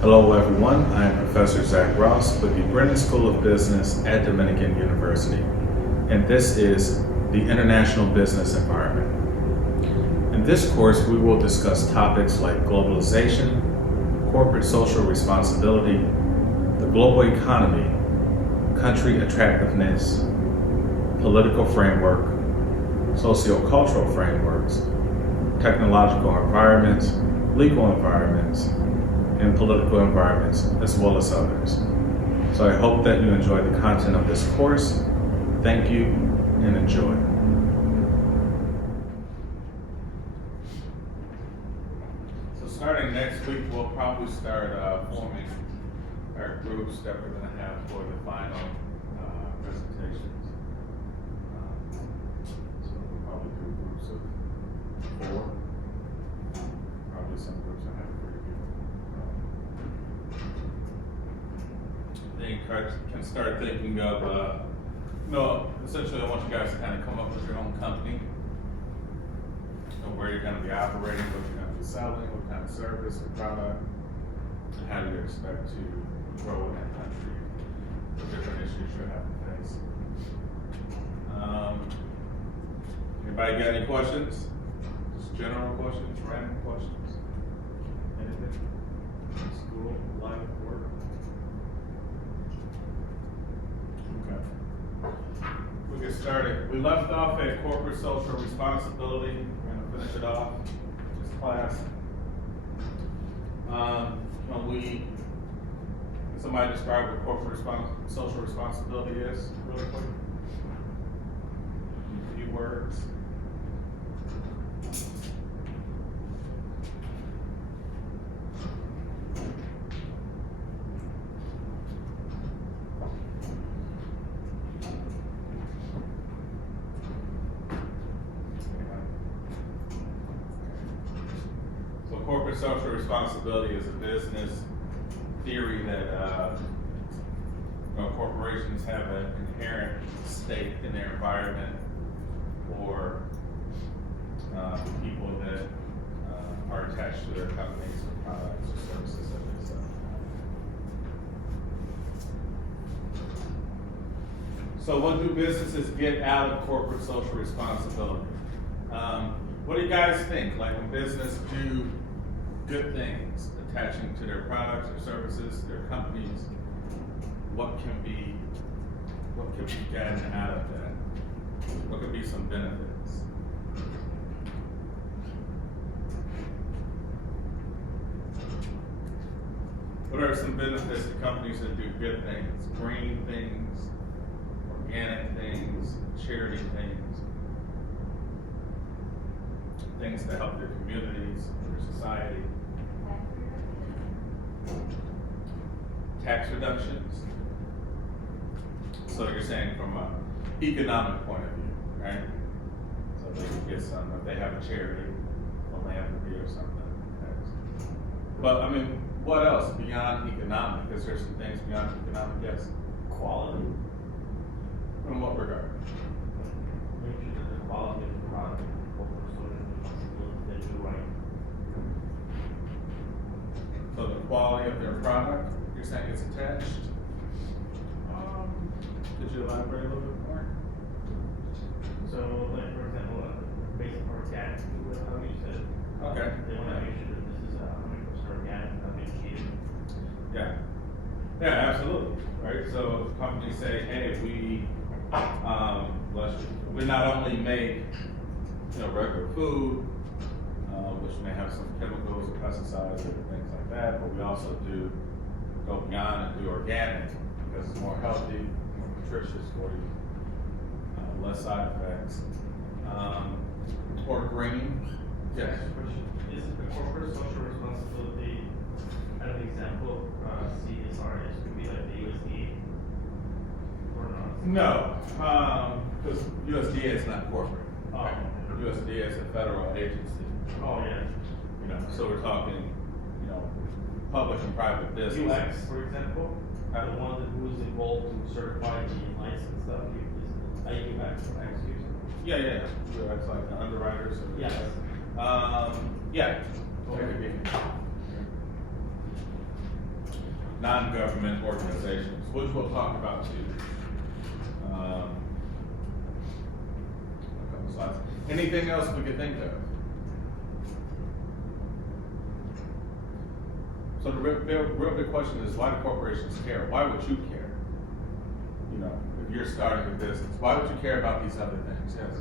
Hello everyone, I am Professor Zack with the Brennan School of Business at Dominican University, and this is the International Business Environment. In this course, we will discuss topics like globalization, corporate social responsibility, the global economy, country attractiveness, political framework, sociocultural frameworks, technological environments, legal environments, and political environments, as well as others. So I hope that you enjoy the content of this course. Thank you and enjoy. So starting next week, we'll probably start forming our groups that we're going to have for the final presentations. So we'll probably do groups of 4. Probably some groups will have 3 people. They can start thinking of, essentially I want you guys to kind of come up with your own company, where you're going to be operating, what you're going to be selling, what kind of service or product, and how do you expect to grow in that country, the different issues you're having to face. Anybody got any questions? Just general questions, random questions? Anything? School, life, work? Okay. We get started. We left off at corporate social responsibility. We're going to finish it off this class. Can somebody describe what corporate social responsibility is really quick? A few words. Corporate social responsibility is a business theory that corporations have an inherent stake in their environment for people that are attached to their companies or products or services that they sell. So what do businesses get out of corporate social responsibility? What do you guys think? Like when business do good things attaching to their products or services, their companies, what can be gotten out of that? What could be some benefits? What are some benefits to companies that do good things? Green things, organic things, charity things, things that help their communities, their society. Tax reductions. So you're saying from an economic point of view, right? So they can get some, if they have a charity, philanthropy or something. But I mean, what else beyond economic? Is there some things beyond economic? Yes. Quality. In what regard? Make sure that the quality of the product that you write. So the quality of their product, you're saying it's attached? Could you elaborate a little bit more? So, like for example, basic organic, how you said. Okay. They want to make sure that this is 100% organic, nothing cheated. Yeah. Yeah, absolutely. Right. So companies say, hey, we not only make regular food, which may have some chemicals or pesticides or things like that, but we also do go beyond and do organic because it's more healthy, more nutritious for you, less side effects. Or green. Yes. Is it the corporate social responsibility? An example, CSRS could be like the USDA or not? No, because USDA is not corporate. Oh. USDA is a federal agency. Oh yeah. So we're talking, public and private business. UX, for example, the one who is involved to certify the license stuff. Are you UX or X user? Yeah. UX like the underwriters. Or Yes. Yeah. Okay. non-government organizations, which we'll talk about too. A couple slides. Anything else we could think of? So the real big question is, why do corporations care? Why would you care? You know, if you're starting a business, why would you care about these other things? Yes.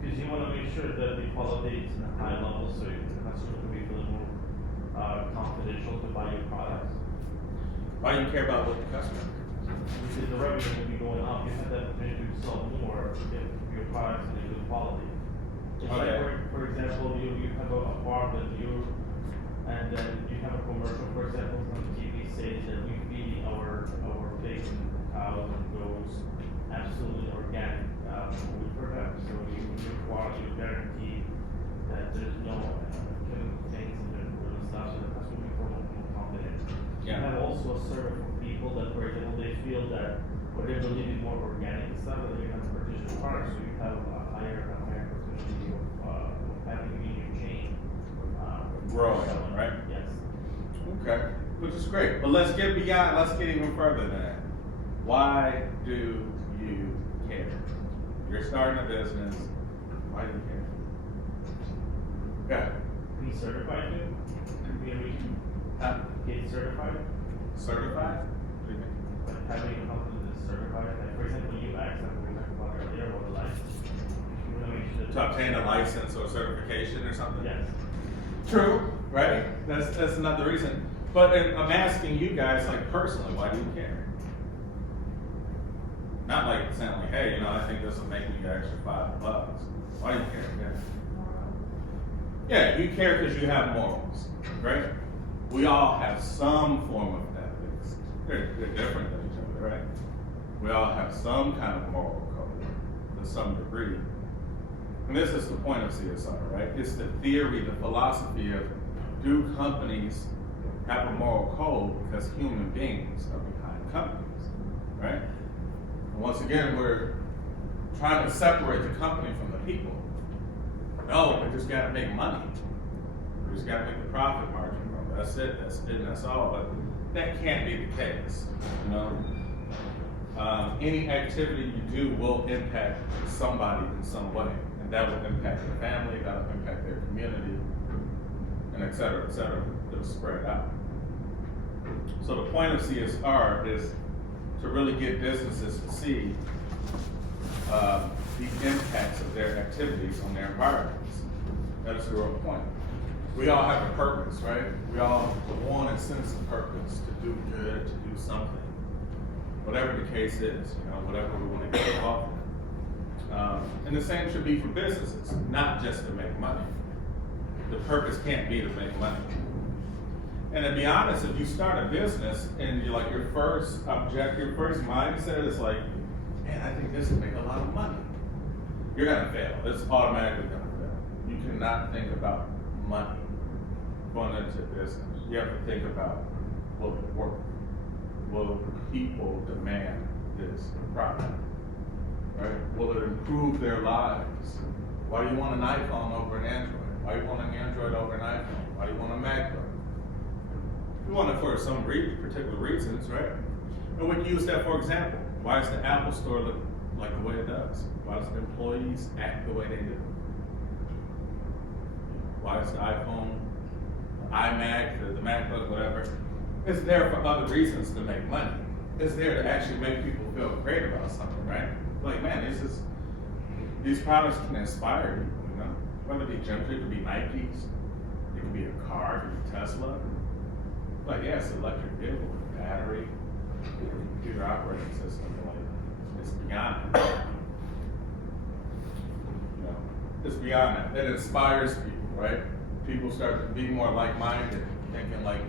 Because you want to make sure that the quality is at a high level, so the customer can be feeling more confidential to buy your products. Why do you care about what the customer? Because the revenue will be going up. You have the opportunity to sell more if your products in a good quality. It's Oh, like, yeah. for example, you have a farm that and then you have a commercial, for example, from TV says that we feed our pigs and cows and goats absolutely organic food for them. So you quality, you guarantee that there's no chemical things in there and stuff, so the customer will be more confident. Yeah. You have also a survey for people that, for example, they feel that or they're believing more organic and stuff, that they're gonna purchase your product, so you have a higher opportunity of having in your chain. Growing, right? Yes. Okay, which is great. But let's get beyond, let's get even further than that. Why do you care? You're starting a business, why do you care? Okay. Be certified too? Be a reason. Huh? Get certified? Certified? What do you mean? Like having a company that's certified, like for example, you asked, like we talked about earlier, or the license. You wanna make sure that. To obtain a license or certification or something? Yes. True, right? That's another reason. But I'm asking you guys, like personally, why do you care? Not like saying like, hey, you know, I think this will make me an extra $5. Why do you care? Yeah, you care because you have morals, right? We all have some form of ethics. They're different than each other, right? We all have some kind of moral code to some degree. And this is the point of CSR, right? It's the theory, the philosophy of, do companies have a moral code because human beings are behind companies, right? And once again, we're trying to separate the company from the people. No, we just gotta make money. We just gotta make the profit margin grow. That's it, and that's all. But that can't be the case, you know? Any activity you do will impact somebody in some way. That will impact their family, that will impact their community, and et cetera, it'll spread out. So the point of CSR is to really get businesses to see the impacts of their activities on their environments. That is the real point. We all have a purpose, right? We all want a sense of purpose, to do good, to do something. Whatever the case is, you know, whatever we want to get involved in. And the same should be for businesses, not just to make money. The purpose can't be to make money. And to be honest, if you start a business and you're like your first mindset is like, man, I think this will make a lot of money. You're gonna fail. It's automatically gonna fail. You cannot think about money going into business. You have to think about, will it work? Will people demand this product? Right? Will it improve their lives? Why do you want an iPhone over an Android? Why do you want an Android over an iPhone? Why do you want a MacBook? You want it for some particular reasons, right? And we can use that for example. Why does the Apple Store look like the way it does? Why does the employees act the way they do? Why is the iPhone, the iMac, the MacBook, whatever? It's there for other reasons to make money. It's there to actually make people feel great about something, right? Like, man, these products can inspire people, you know? Whether it be gym, it could be Nikes, it could be a car, it could be Tesla. Like, yeah, it's an electric vehicle with a battery, computer operating system, like, it's beyond that. You know, it's beyond that. It inspires people, right? People start to be more like-minded, thinking like,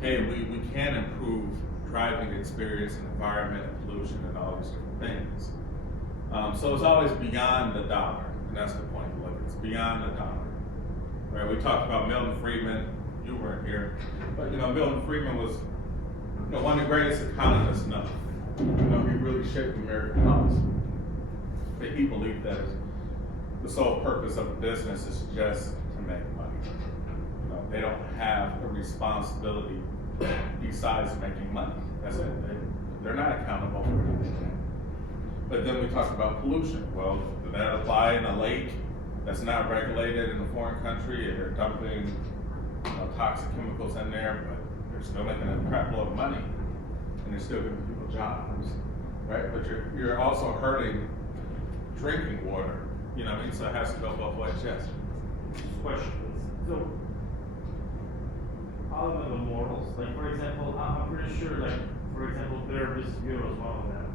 hey, we can improve driving experience and environment and pollution and all these different things. So it's always beyond the dollar, and that's the point. Like, it's beyond the dollar. Right? We talked about Milton Friedman. You weren't here, but you know, Milton Friedman was, you know, one of the greatest economists known. You know, he really shaped American policy. But he believed that the sole purpose of a business is just to make money. You know, they don't have a responsibility besides making money. That's it. They're not accountable for anything. But then we talk about pollution. Well, does that apply in a lake that's not regulated in a foreign country, and they're dumping toxic chemicals in there, but they're still making a crap load of money, and they're still giving people jobs, right? But you're also hurting drinking water, you know what I mean? So it has to go both ways, yes. Question, please. So, other than the morals, like for example, I'm pretty sure, like for example, Better Business Bureau is one of them,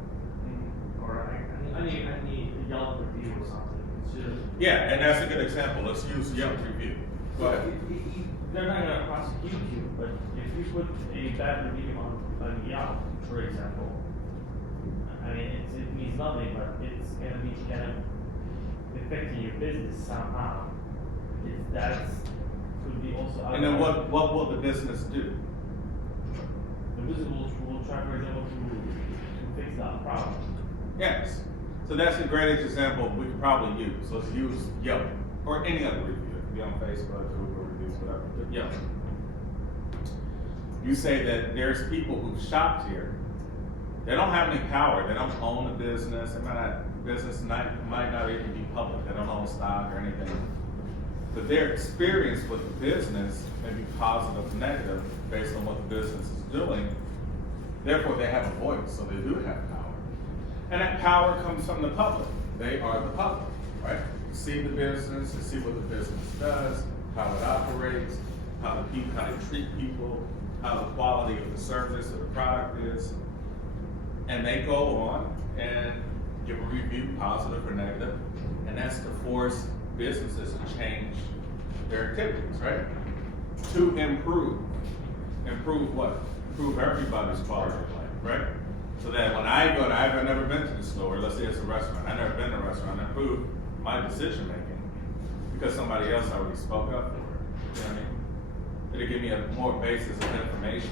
or I need a Yelp review or something. It's just Yeah, and that's a good example. Let's use Yelp review. Go ahead. they're not gonna prosecute you, but if you put a bad review on Yelp, for example, I mean it means nothing, but it's gonna be kind of affecting your business somehow. That's could be also. And then what will the business do? The business will try, for example, to fix that problem. Yes. So that's a great example we could probably use. Let's use Yelp or any other review. It could be on Facebook, Google reviews, whatever. But Yelp. You say that there's people who've shopped here. They don't have any power. They don't own a business. Business might not even be public. They don't own stock or anything. But their experience with the business may be positive or negative based on what the business is doing. Therefore, they have a voice, so they do have power. And that power comes from the public. They are the public, right? You see the business, you see what the business does, how it operates, how they treat people, how the quality of the service or the product is. And they go on and give a review, positive or negative, and that's to force businesses to change their activities, right? To improve. Improve what? Improve everybody's quality of life, right? So that when I've never been to the store, let's say it's a restaurant, I've never been to a restaurant, I improve my decision making because somebody else already spoke up for it. You know what I mean? It'll give me a more basis of information,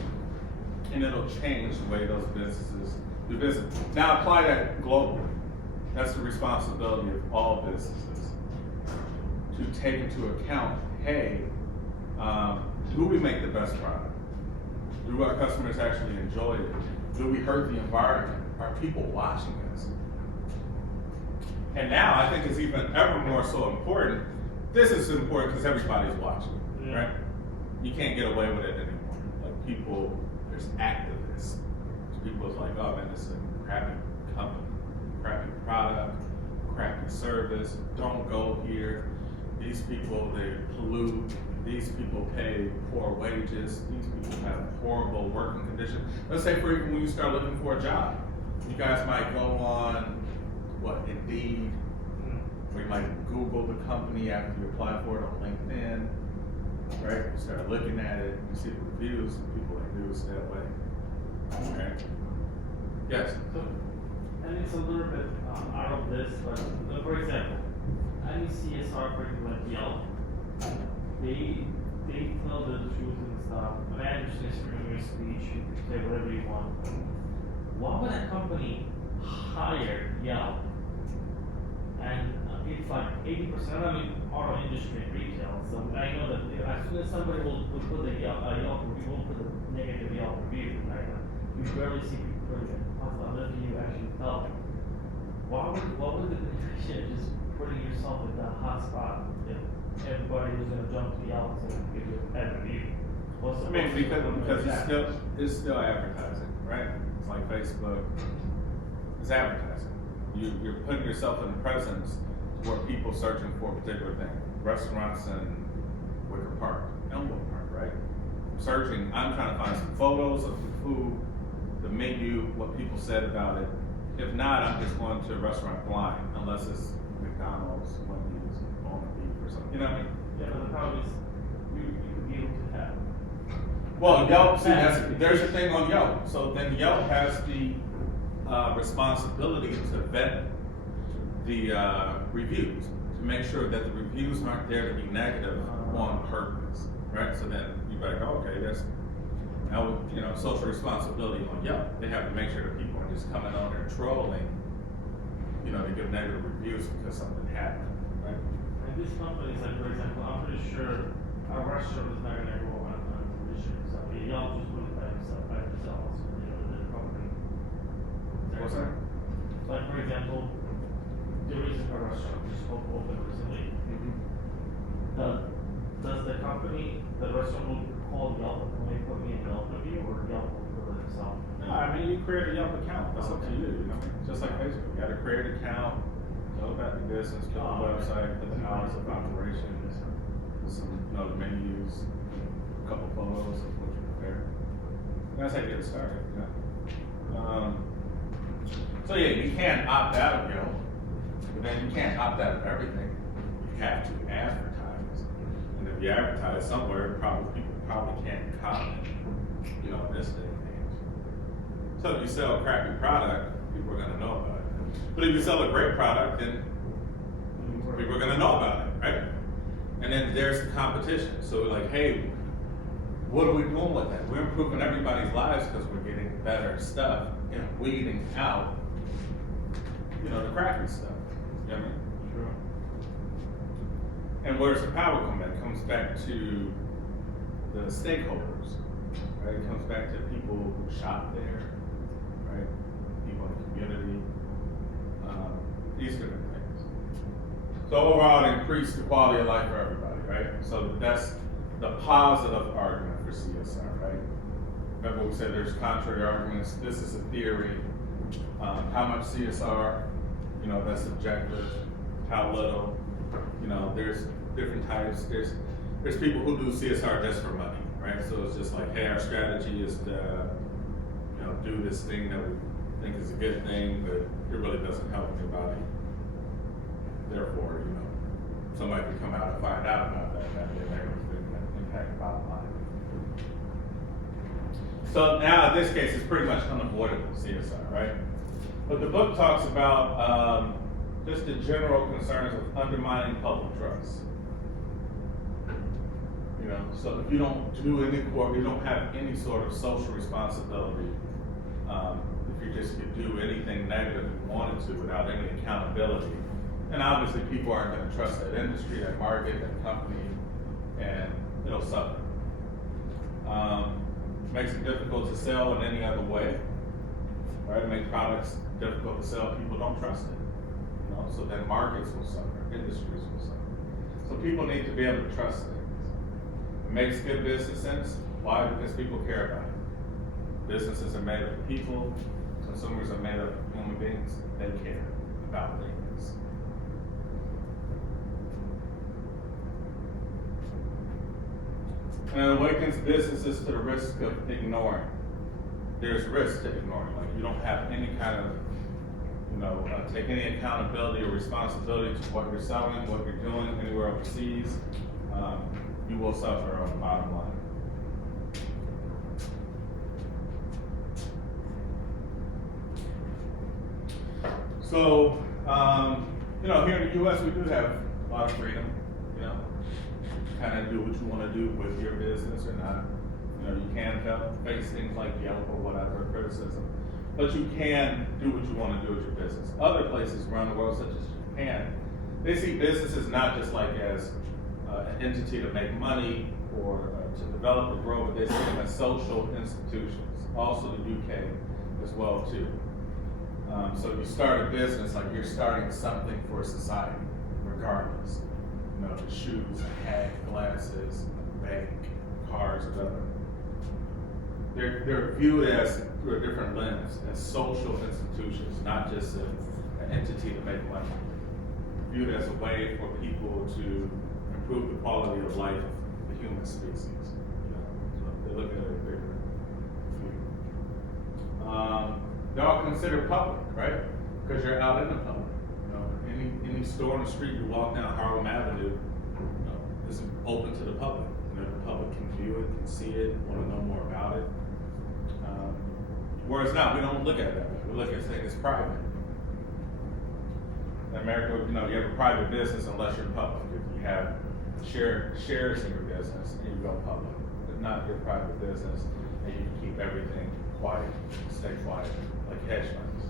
and it'll change the way those businesses do business. Now apply that globally. That's the responsibility of all businesses to take into account, hey, do we make the best product? Do our customers actually enjoy it? Do we hurt the environment? Are people watching us? And now I think it's even ever more so important. This is important because everybody's watching, right? You can't get away with it anymore. Like people, there's activists. People's like, oh man, this is a crappy company, crappy product, crappy service. Don't go here. These people, they pollute. These people pay poor wages. These people have horrible working conditions. Let's say for even when you start looking for a job, you guys might go on, Indeed, or you might Google the company after you apply for it on LinkedIn, right? You start looking at it, you see the reviews, and people that do stay away. Okay. Yes. So, and it's a little bit out of this, but for example, any CSR, for example, like Yelp, they tell the truth and stuff. And I understand freedom of speech, you can say whatever you want. Why would a company hire Yelp? And it's like 80%, auto industry and retail. So I know that as soon as somebody will put a Yelp review, will put a negative Yelp review, right? You barely see people putting it positive unless you actually tell them. What would the connection just putting yourself in the hot spot if everybody was gonna jump to Yelp and give you a bad review? Because it's still advertising, right? It's like Facebook. It's advertising. You're putting yourself in the presence where people searching for a particular thing. Restaurants in Wicker Park, Elmwood Park, right? I'm trying to find some photos of the food, the menu, what people said about it. If not, I'm just going to a restaurant blind, unless it's McDonald's, Wendy's, on beef or something. You know what I mean? Yeah, but the problem is you could be able to have. Well, Yelp, there's a thing on Yelp. So then Yelp has the responsibility to vet the reviews, to make sure that the reviews aren't there to be negative on purpose, right? So then you better go, okay, that's now, social responsibility on Yelp. They have to make sure that people aren't just coming on there trolling, to give negative reviews because something happened, right? And these companies, like for example, I'm pretty sure a restaurant is not gonna go on conditions. So Yelp just put it by opened recently. Does the company, the restaurant will call Yelp, will they put me in Yelp review, or Yelp will fill it itself? No, I mean, you create a Yelp account, that's up to Okay. you, you know, just like Facebook, you gotta create an account, know about the business, put the website, put the hours of operation, some, you know, the menus, a couple photos of what you prepare. That's how you get started, you know. So yeah, you can't opt out of Yelp, but then you can't opt out of everything. You have to advertise, and if you advertise somewhere, people probably can't comment, you know, in this day and age. So if you sell a crappy product, people are gonna know about it. But if you sell a great product, then people are gonna know about it, right? And then there's the competition. So we're like, hey, what are we doing with that? We're improving everybody's lives because we're getting better stuff and weeding out, you know, the crappy stuff. You know what I mean? Sure. And where's the power come in? It comes back to the stakeholders, right? It comes back to people who shop there, right? People in the community, these different things. So overall, it increased the quality of life for everybody, right? So that's the positive argument for CSR, right? Remember we said there's contrary arguments. This is a theory. How much CSR, you know, that's subjective. How little, you know, there's different types. There's people who do CSR just for money, right? So it's just like, hey, our strategy is to, you know, do this thing that we think is a good thing, but it really doesn't help anybody. Therefore, you know, somebody could come out and find out about that be a negative thing that impact the bottom line. So now, in this case, it's pretty much unavoidable CSR, right? But the book talks about just the general concerns of undermining public trust. You know, so if you don't do any work, you don't have any sort of social responsibility, if you just could do anything negative you wanted to without any accountability, then obviously people aren't going to trust that industry, that market, that company, and it'll suffer. Makes it difficult to sell in any other way, right? Makes products difficult to sell, people don't trust it. You know, so then markets will suffer, industries will suffer. So people need to be able to trust things. It makes good business sense. Why? Because people care about it. Businesses are made of people, consumers are made of human beings, they care about things. And it awakens businesses to the risk of ignoring. There's risk to ignoring. Like you don't have any kind of, you know, take any accountability or responsibility to what you're selling, what you're doing anywhere overseas. You will suffer on the bottom line. So, you know, here in the U.S. we do have a lot of freedom, you know. Kind of do what you want to do with your business or not. You know, you can face things like Yelp or whatever, criticism, but you can do what you want to do with your business. Other places around the world, such as Japan, they see businesses not just like as an entity to make money or to develop or grow, but they see them as social institutions. Also the UK as well too. So if you start a business, like you're starting something for society, regardless. You know, the shoes, a hat, glasses, a bank, cars, whatever. They're viewed as, through a different lens, as social institutions, not just an entity to make money. Viewed as a way for people to improve the quality of life of the human species. You know, so they look at it bigger. They're all considered public, right? Because you're out in the public. You know, any store on the street you walk down Harlem Avenue, you know, is open to the public. You know, the public can view it, can see it, want to know more about it. Whereas now, we don't look at it that way. We look at things as private. In America, you know, you have a private business unless you're public. If you have shares in your business and you go public. If not, you're a private business and you can keep everything quiet, stay quiet, like hedge funds.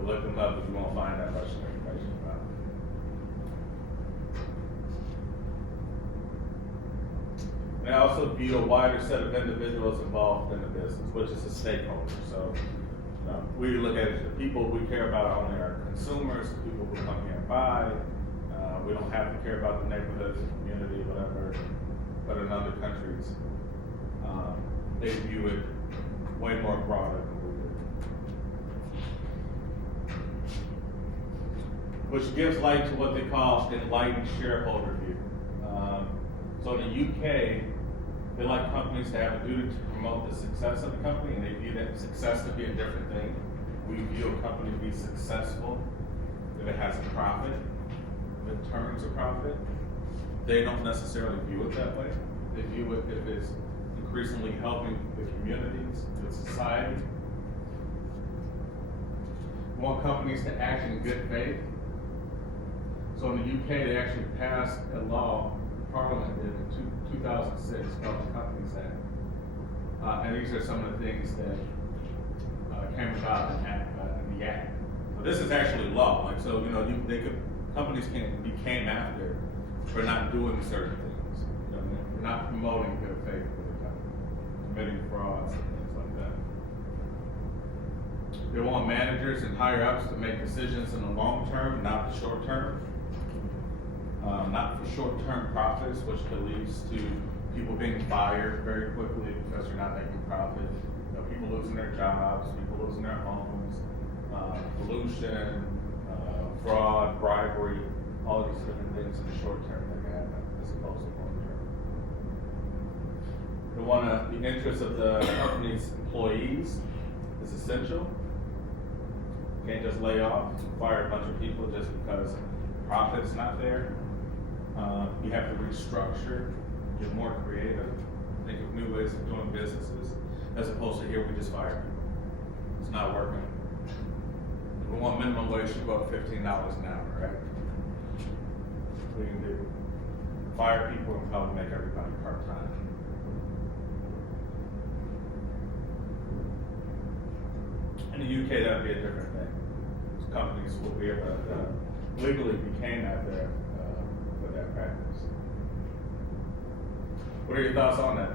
You look them up, but you won't find that much information about it. They also view a wider set of individuals involved in the business, which is a stakeholder. So we look at it, the people we care about are only our consumers, the people who come here and buy, We don't have to care about the neighborhoods, the community, whatever, but in other countries, they view it way more broader than we do. Which gives light to what they call enlightened shareholder view. So in the UK, they like companies to have a duty to promote the success of the company, and they view that success to be a different thing. We view a company to be successful if it has a profit, if it turns a profit. They don't necessarily view it that way. They view it if it's increasingly helping the communities, the society. We want companies to act in good faith. So in the UK, they actually passed a law, Parliament did in 2006, called the Companies Act. And these are some of the things that came about in the act. So this is actually law. Like, so, you know, companies can be came after for not doing certain things. You know, for not promoting good faith for the company, committing frauds and things like that. They want managers and higher ups to make decisions in the long term, not the short term. Not for short-term profits, which could lead to people being fired very quickly because you're not making profit. You know, people losing their jobs, people losing their homes, pollution, fraud, bribery, all these different things in the short term that can happen as opposed to long term. They want the interest of the company's employees is essential. You can't just lay off, fire a bunch of people just because profit's not there. You have to restructure, get more creative, think of new ways of doing businesses, as opposed to here we just fire people. It's not working. We want minimum wage to go up $15 an hour, right? We can do fire people and probably make everybody part-time. In the UK, that would be a different thing. Companies will be able to legally became that there for that practice. What are your thoughts on that?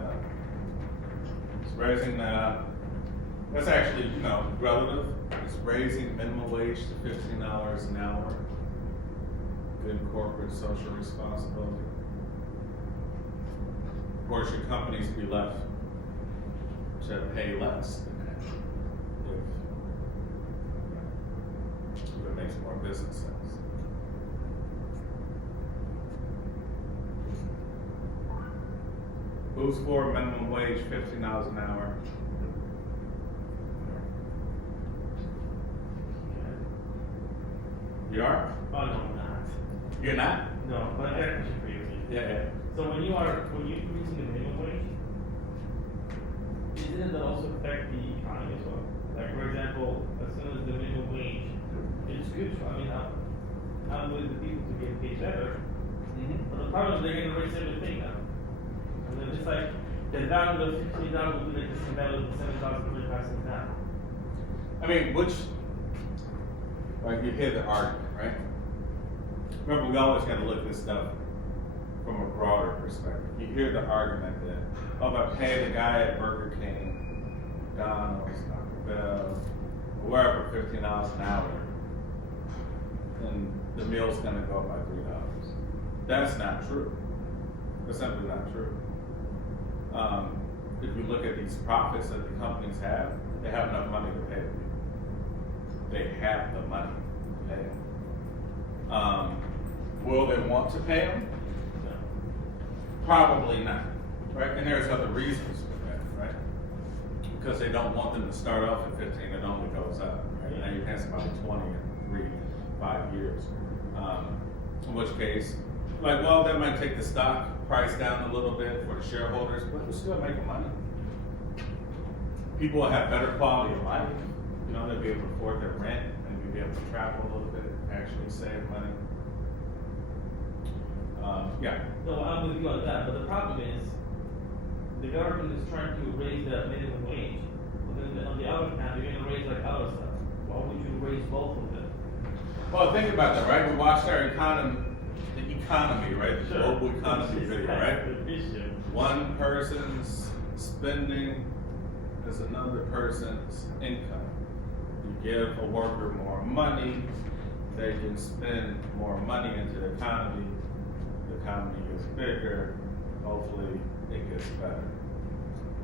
It's raising, that's actually, you know, relative. It's raising minimum wage to $15 an hour. Good corporate social responsibility. Of course, your companies be left to pay less than that if it makes more business sense. Who's for minimum wage, $15 an hour? You are? Oh, no, I'm not. You're not? No, but I got a question for you. Yeah. So when you're increasing the minimum wage, isn't that also affect the economy as well? Like, for example, as soon as the minimum wage, it's good. I mean, I'm with the people to get paid better. Mm-hmm. But the problem is they're going to raise everything now. And then it's like the value of $15 will be like the same value of the $7,025 now. I mean, like you hear the argument, right? Remember, we always got to look at this stuff from a broader perspective. You hear the argument that, oh, if I pay the guy at Burger King, McDonald's, Taco Bell, or wherever $15 an hour, then the meal's going to go up by $3. That's not true. That's simply not true. If you look at these profits that the companies have, they have enough money to pay them. They have the money to pay them. Will they want to pay them? No. Probably not, right? And there's other reasons for that, right? Because they don't want them to start off at 15, it only goes up, right? Now you're paying somebody 20 in 3-5 years. In which case, like, well, that might take the stock price down a little bit for the shareholders, but we're still making money. People will have better quality of life. You know, they'll be able to afford their rent and we'll be able to travel a little bit, actually save money. Yeah. No, I'm with you on that, but the problem is the government is trying to raise the minimum wage, but then on the other hand, you're going to raise like other stuff. Why would you raise both of them? Well, think about that, right? We watched our economy, right? The Sure. global economy video, right? The issue. One person's spending is another person's income. You give a worker more money, they can spend more money into the economy gets bigger, hopefully it gets better,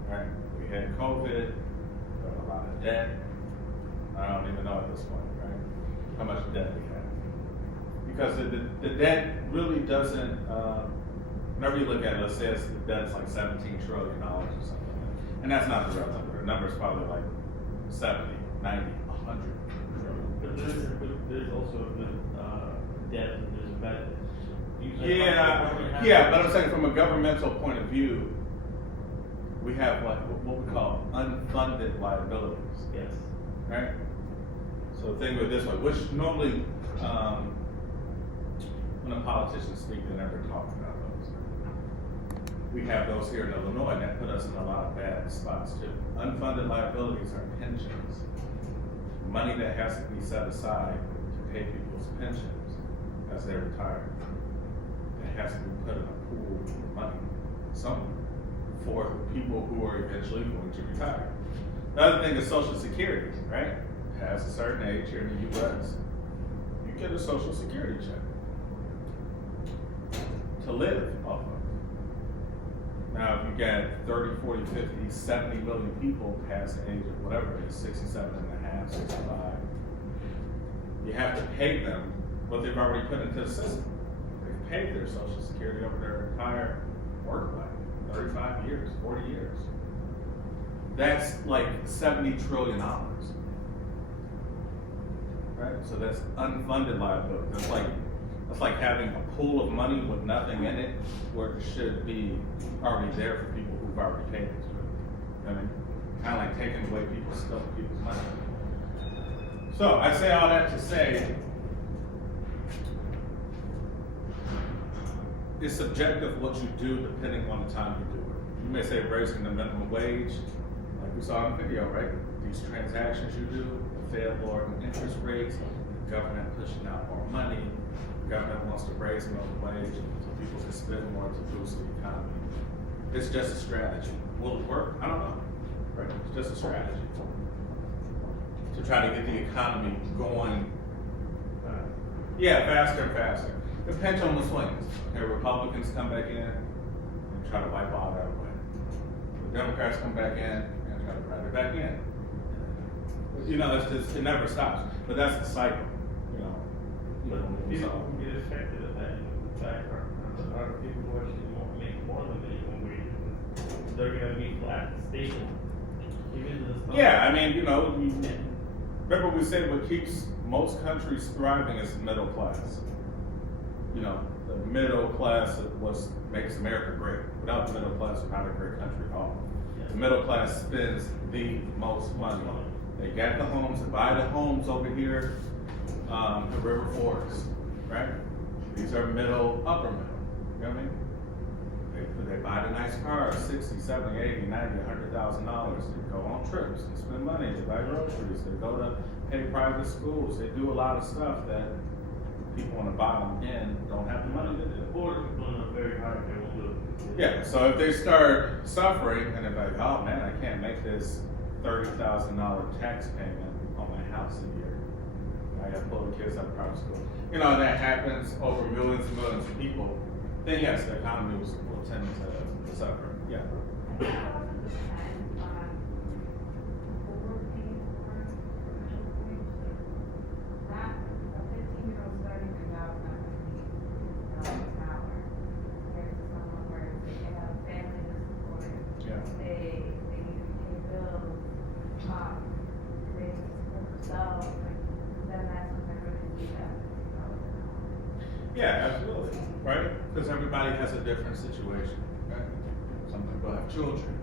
right? We had COVID, we had a lot of debt. I don't even know at this point, right? How much debt we have. Because the debt really doesn't, whenever you look at it, let's say the debt's like $17 trillion or something. And that's not the real number. The number is probably like 70, 90, 100 trillion. But there's also a good debt and there's a bad debt. Yeah, but I'm saying from a governmental point of view, we have like what we call unfunded liabilities. Yes. Right? So think of it this way, which normally, when a politician speaks, they never talk about those. We have those here in Illinois, and that put us in a lot of bad spots too. Unfunded liabilities are pensions. Money that has to be set aside to pay people's pensions as they retire. It has to be put in a pool of money, somewhere, for people who are eventually going to retire. The other thing is Social Security, right? Past a certain age here in the US, you get a Social Security check to live off of. Now, if you got 30, 40, 50, 70 million people past the age of whatever it is, 67 and a half, 65, you have to pay them what they've already put into the system. They've paid their Social Security over their entire work life, 35 years, 40 years. That's like $70 trillion. Right? So that's unfunded liability. That's like having a pool of money with nothing in it, where it should be already there for people who've already paid it. I mean, kind of like taking away people's stuff, people's money. So I say all that to say, it's subjective what you do depending on the time you do it. You may say raising the minimum wage, like we saw in the video, right? These transactions you do, the Fed lowering interest rates, the government pushing out more money, the government wants to raise the minimum wage so people can spend more to boost the economy. It's just a strategy. Will it work? I don't know. Right? It's just a strategy to try to get the economy going. Faster and faster. The pendulum swings. Okay, Republicans come back in and try to wipe all that away. The Democrats come back in and try to write it back in. You know, it's just, it never stops. But that's the cycle. But people who get affected at that, in fact, are people who actually make more than the minimum wage. They're going to be flat, stable. I mean, remember we said what keeps most countries thriving is the middle class. The middle class is what makes America great. Without the middle class, we're not a great country at all. Yeah. The middle class spends the most money. They get the homes, they buy the homes over here, the river forest, right? These are middle, upper middle, you know what I mean? They buy the nice cars, 60, 70, 80, 90, $100,000. They go on trips, they spend money, they buy groceries, they go to pay private schools, they do a lot of stuff that people on the bottom end don't have the money to do. Poor people are very hard to do. Yeah, so if they start suffering and they're like, oh man, I can't make this $30,000 tax payment on my house a year. I got to pull the kids out of private school. That happens over millions and millions of people. Then yes, the economy will tend to suffer. Yeah. Yeah, absolutely, right? Because everybody has a different situation, right? Some people have children.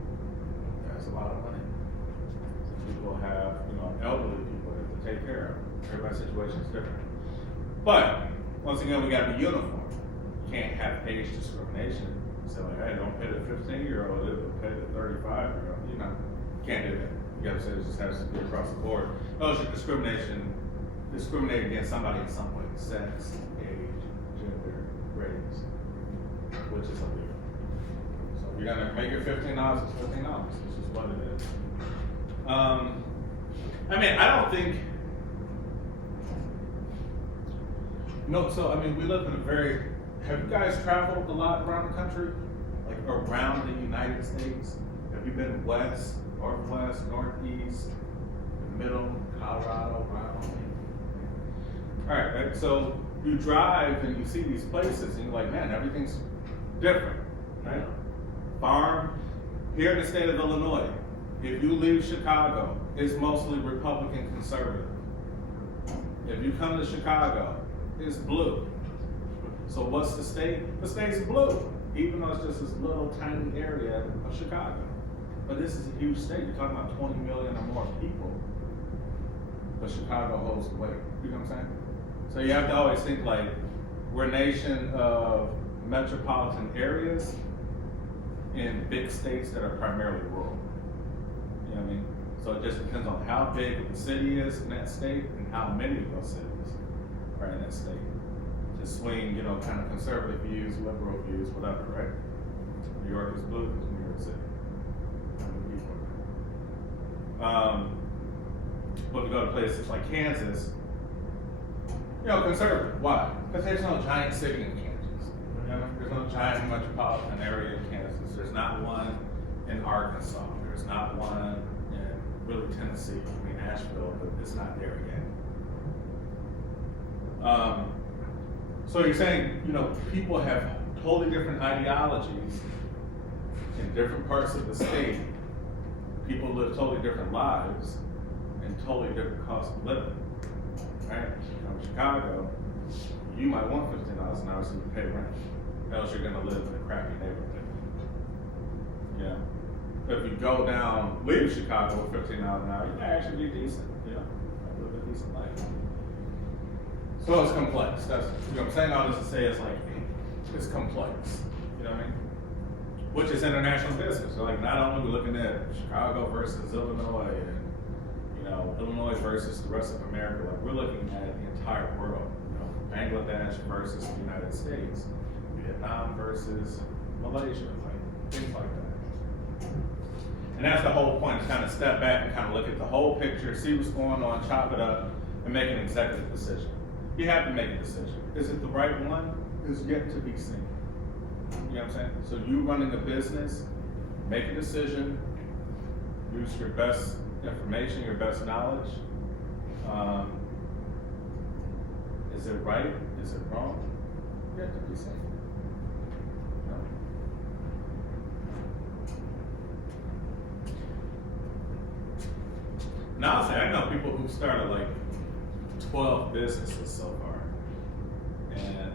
That's a lot of money. Some people have, elderly people that have to take care of. Everybody's situation is different. But, once again, we got to be uniform. You can't have age discrimination. So, hey, don't pay the 15-year-old, they'll pay the 35-year-old. You can't do that. You got to say it just has to be across the board. No, discriminate against somebody in some way, sex, age, gender, race, which is illegal. So if you're gonna make it $15, it's $15. It's just what it is. I don't think No, so I mean, we live in a very, have you guys traveled a lot around the country? Like around the United States? Have you been west, northwest, northeast, the middle, Colorado, Wyoming? All right, so you drive and you see these places and you're like, man, everything's different, right? Farm, here in the state of Illinois, if you leave Chicago, it's mostly Republican conservative. If you come to Chicago, it's blue. So what's the state? The state's blue, even though it's just this little tiny area of Chicago. But this is a huge state. You're talking about 20 million or more people. But Chicago holds the weight. You know what I'm saying? So you have to always think like, we're a nation of metropolitan areas in big states that are primarily rural. You know what I mean? So it just depends on how big the city is in that state and how many of those cities are in that state. To swing, you know, kind of conservative views, liberal views, whatever, right? New York is blue because New York City. But we go to places like Kansas, you know, conservative. Why? Because there's no giant city in Kansas. You know, there's no giant metropolitan area in Kansas. There's not one in Arkansas. There's not one in really Tennessee. I mean Asheville, but it's not there yet. So you're saying, you know, people have totally different ideologies in different parts of the state. People live totally different lives and totally different cost of living. Right? From Chicago, you might want $15 an hour so you can pay rent. Else you're gonna live in a crappy neighborhood. Yeah. But if you go down, leave Chicago with $15 an hour, you might actually be decent. You know, live a decent life. So it's complex. That's, you know what I'm saying? All this to say is like, it's complex. You know what I mean? Which is international business. So like, not only we're looking at Chicago versus Illinois, and you know, Illinois versus the rest of America, like we're looking at the entire world. You know, Bangladesh versus the United States, Vietnam versus Malaysia, like things like that. And that's the whole point, is kind of step back and kind of look at the whole picture, see what's going on, chop it up, and make an executive decision. You have to make a decision. Is it the right one? Is yet to be seen. You know what I'm saying? So you running a business, make a decision, use your best information, your best knowledge. Is it right? Is it wrong? Yet to be seen. You know? Now I'll say, I know people who started like 12 businesses so far, and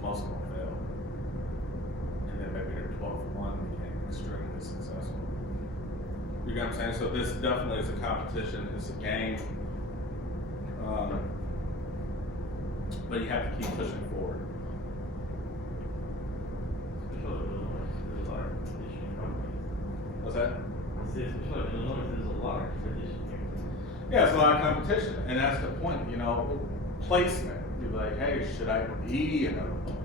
most of them failed. And then maybe their 12th one became extremely successful. You get what I'm saying? So this definitely is a competition, it's a game. But you have to keep pushing forward. What's that? Yeah, it's a lot of competition, and that's the point, you know, placement. You're like, hey, should I be in Illinois?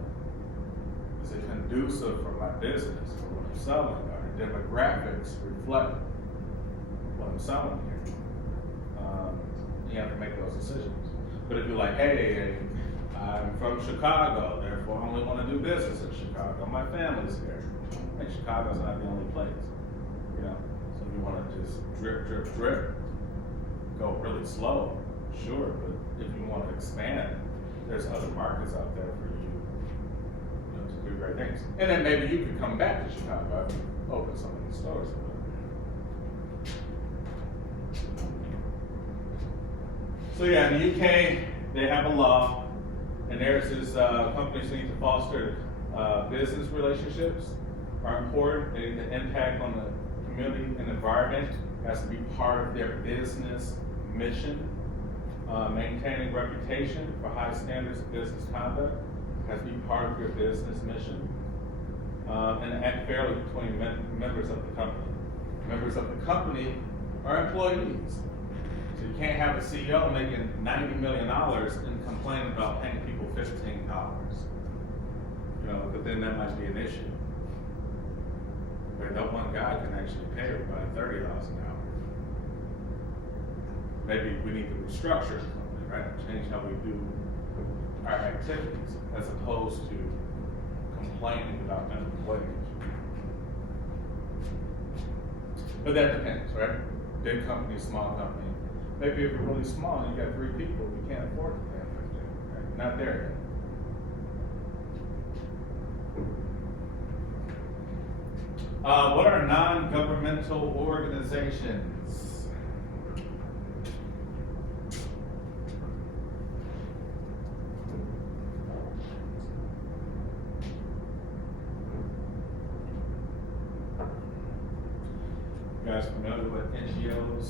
Is it conducive for my business, for what I'm selling? Are the demographics reflect what I'm selling here? You have to make those decisions. But if you're like, hey, I'm from Chicago, therefore I only want to do business in Chicago. My family's here. And Chicago's not the only place, you know? So if you want to just drip, drip, drip, go really slow, sure, but if you want to expand, there's other markets out there for you, you know, to do great things. And then maybe you could come back to Chicago and open some of these stores. So yeah, in the UK, they have a law, and theirs is companies need to foster business relationships are important. They need to impact on the community and environment. Has to be part of their business mission. Maintaining reputation for high standards of business conduct has to be part of your business mission. And act fairly between members of the company. Members of the company are employees. So you can't have a CEO making $90 million and complaining about paying people $15. You know, but then that might be an issue. Where that one guy can actually pay everybody $30 an hour. Maybe we need to restructure the company, right? Change how we do our activities as opposed to complaining about minimum wage. But that depends, right? Big company, small company. Maybe if you're really small and you got 3 people, you can't afford to pay them 15, right? Not there yet. What are non-governmental organizations? You guys familiar with NGOs?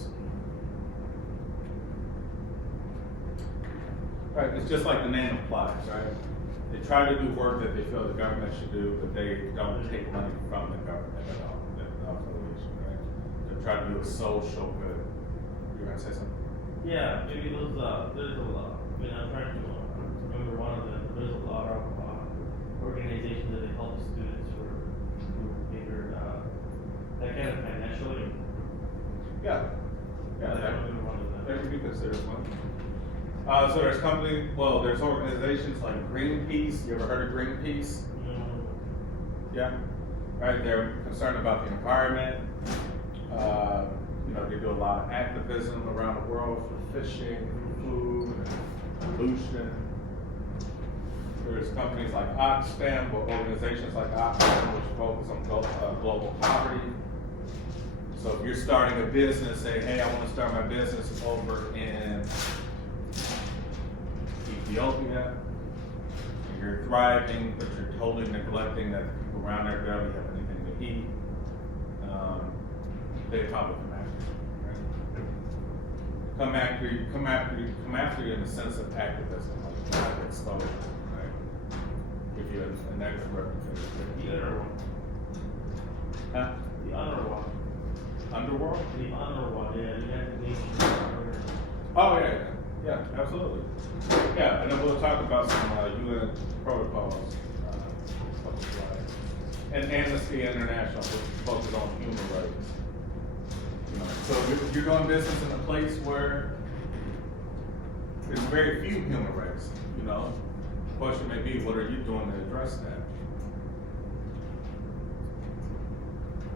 Right, it's just like the name implies, right? They try to do work that they feel the government should do, but they don't take money from the government at all. That's not affiliation, right? They try to do a social good. You gonna say something? Yeah, maybe those, there's a lot, I mean, I'm trying to remember one of them, there's a lot of, organizations that help students who either, that kind of financially. Yeah. Yeah, I don't remember one of them. that could be considered one. So there's there's organizations like Greenpeace. You ever heard of Greenpeace? Yeah. Right, they're concerned about the environment. They do a lot of activism around the world for fishing, food, and pollution. There's companies like Oxfam, or organizations like Oxfam, which focus on global poverty. So if you're starting a business, say, hey, I want to start my business over in Ethiopia, and you're thriving, but you're totally neglecting that the people around there barely have anything to eat, they probably come after you, right? Come after you in the sense of activism, like private exposure, right? Give you a negative reputation. The other one. Huh? The other one. Underworld? The other one, yeah, United Nations. Oh, yeah, absolutely. Yeah, and then we'll talk about some UN protocols. And Amnesty International, which focuses on human rights. So you're doing business in a place where there's very few human rights, The question may be, what are you doing to address that?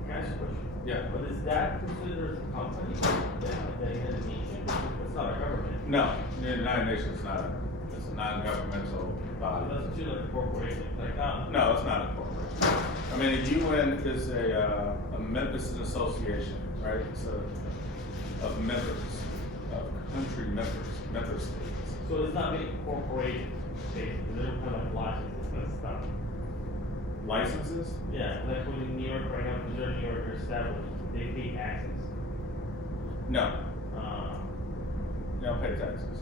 Can I ask a question? Yeah. But is that considered a company? The United Nations? It's not a government. No, the United Nations is not it's a non-governmental body. That's too like a corporation. No, it's not a corporation. I mean, the UN is a Memphis association, right? It's of members, of country member states. So it's not being incorporated, basically. They don't have like licenses and stuff. Licenses? Yeah, like when in New York right now, because they're New York are established, they pay taxes. No. They don't pay taxes.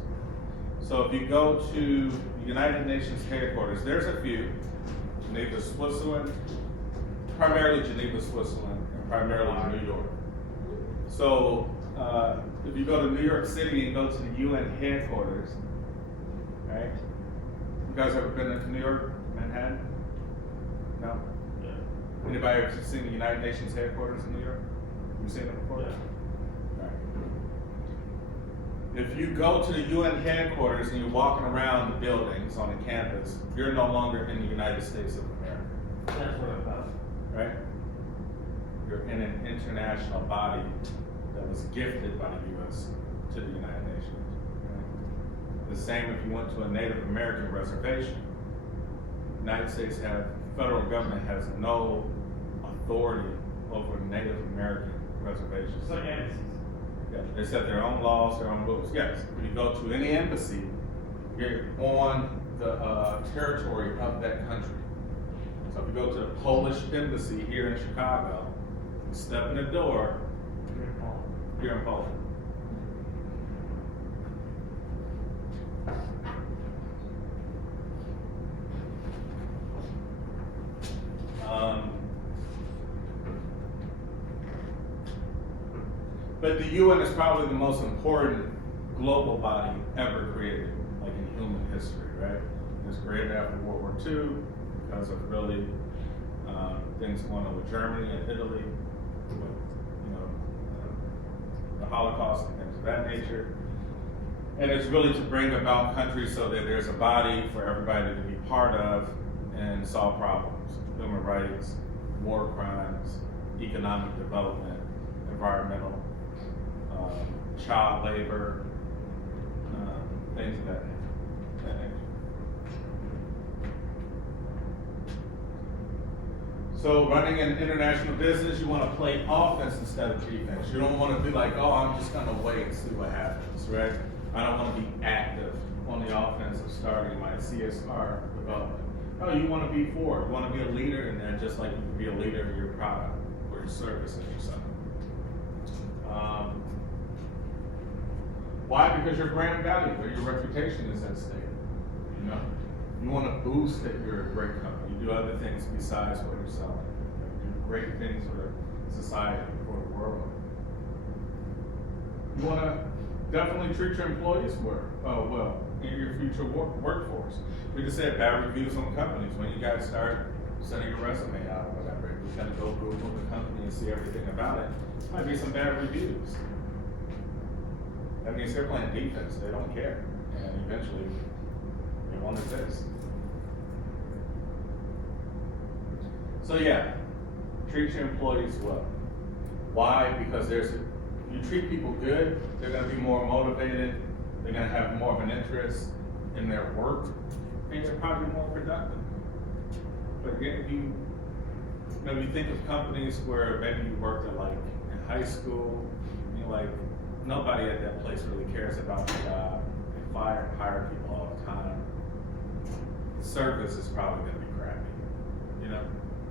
So if you go to the United Nations headquarters, there's a few. Geneva, Switzerland, primarily Geneva, Switzerland, and primarily New York. So if you go to New York City and go to the UN headquarters, right? You guys ever been to New York, Manhattan? No? Yeah. Anybody ever seen the United Nations headquarters in New York? You seen it before? Yeah. Right. If you go to the UN headquarters and you're walking around the buildings on the campus, you're no longer in the United States of America. That's what I thought. Right? You're in an international body that was gifted by the U.S. to the United Nations. Right? The same if you went to a Native American reservation. The United States federal government has no authority over Native American reservations. It's like embassies. Yeah, they set their own laws, their own rules. Yes, when you go to any embassy, you're on the territory of that country. So if you go to the Polish embassy here in Chicago, you step in the door, you're in Poland. But the UN is probably the most important global body ever created, like in human history, right? It was created after World War II because of really things going on with Germany and Italy, with the Holocaust and things of that nature. And it's really to bring about countries so that there's a body for everybody to be part of and solve problems. Human rights, war crimes, economic development, environmental, child labor, things of that nature. So running an international business, you want to play offense instead of defense. You don't want to be like, oh, I'm just going to wait and see what happens, right? I don't want to be active on the offense of starting my CSR development. No, you want to be forward. You want to be a leader in that, just like you can be a leader in your product or your service that you're selling. Why? Because your brand value or your reputation is at stake. You know, you want to boost that you're a great company. You do other things besides what you're selling. You do great things for society, for the world. You want to definitely treat your employees well in your future workforce. We just said bad reviews on companies. When you guys start sending your resume out or whatever, you're going to go Google the company and see everything about it. Might be some bad reviews. That means they're playing defense. They don't care. And eventually, they won't exist. So yeah, treat your employees well. Why? Because you treat people good, they're going to be more motivated, they're going to have more of an interest in their work, and you're probably more productive. But if you think of companies where maybe you worked at like in high school, like nobody at that place really cares about the job. They fire and hire people all the time. The service is probably going to be crappy. You know,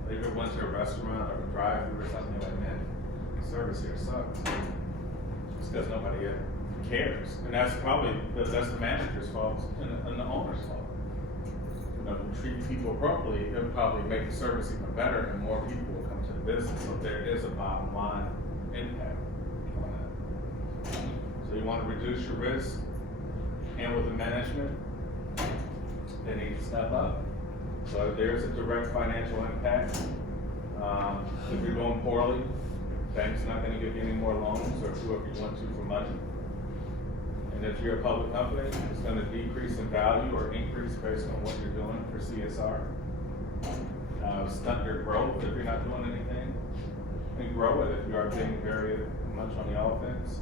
they ever went to a restaurant or a drive-thru or something like that. The service here sucks. It's because nobody cares, and that's the manager's fault and the owner's fault. You know, if you treat people appropriately, it'll probably make the service even better, and more people will come to the business. So there is a bottom line impact on that. So you want to reduce your risk, and with the management, they need to step up. So there's a direct financial impact. If you're doing poorly, bank's not going to give you any more loans or whoever you want to for money. And if you're a public company, it's going to decrease in value or increase based on what you're doing for CSR. Stunt your growth if you're not doing anything, and grow it if you are being very much on the offense.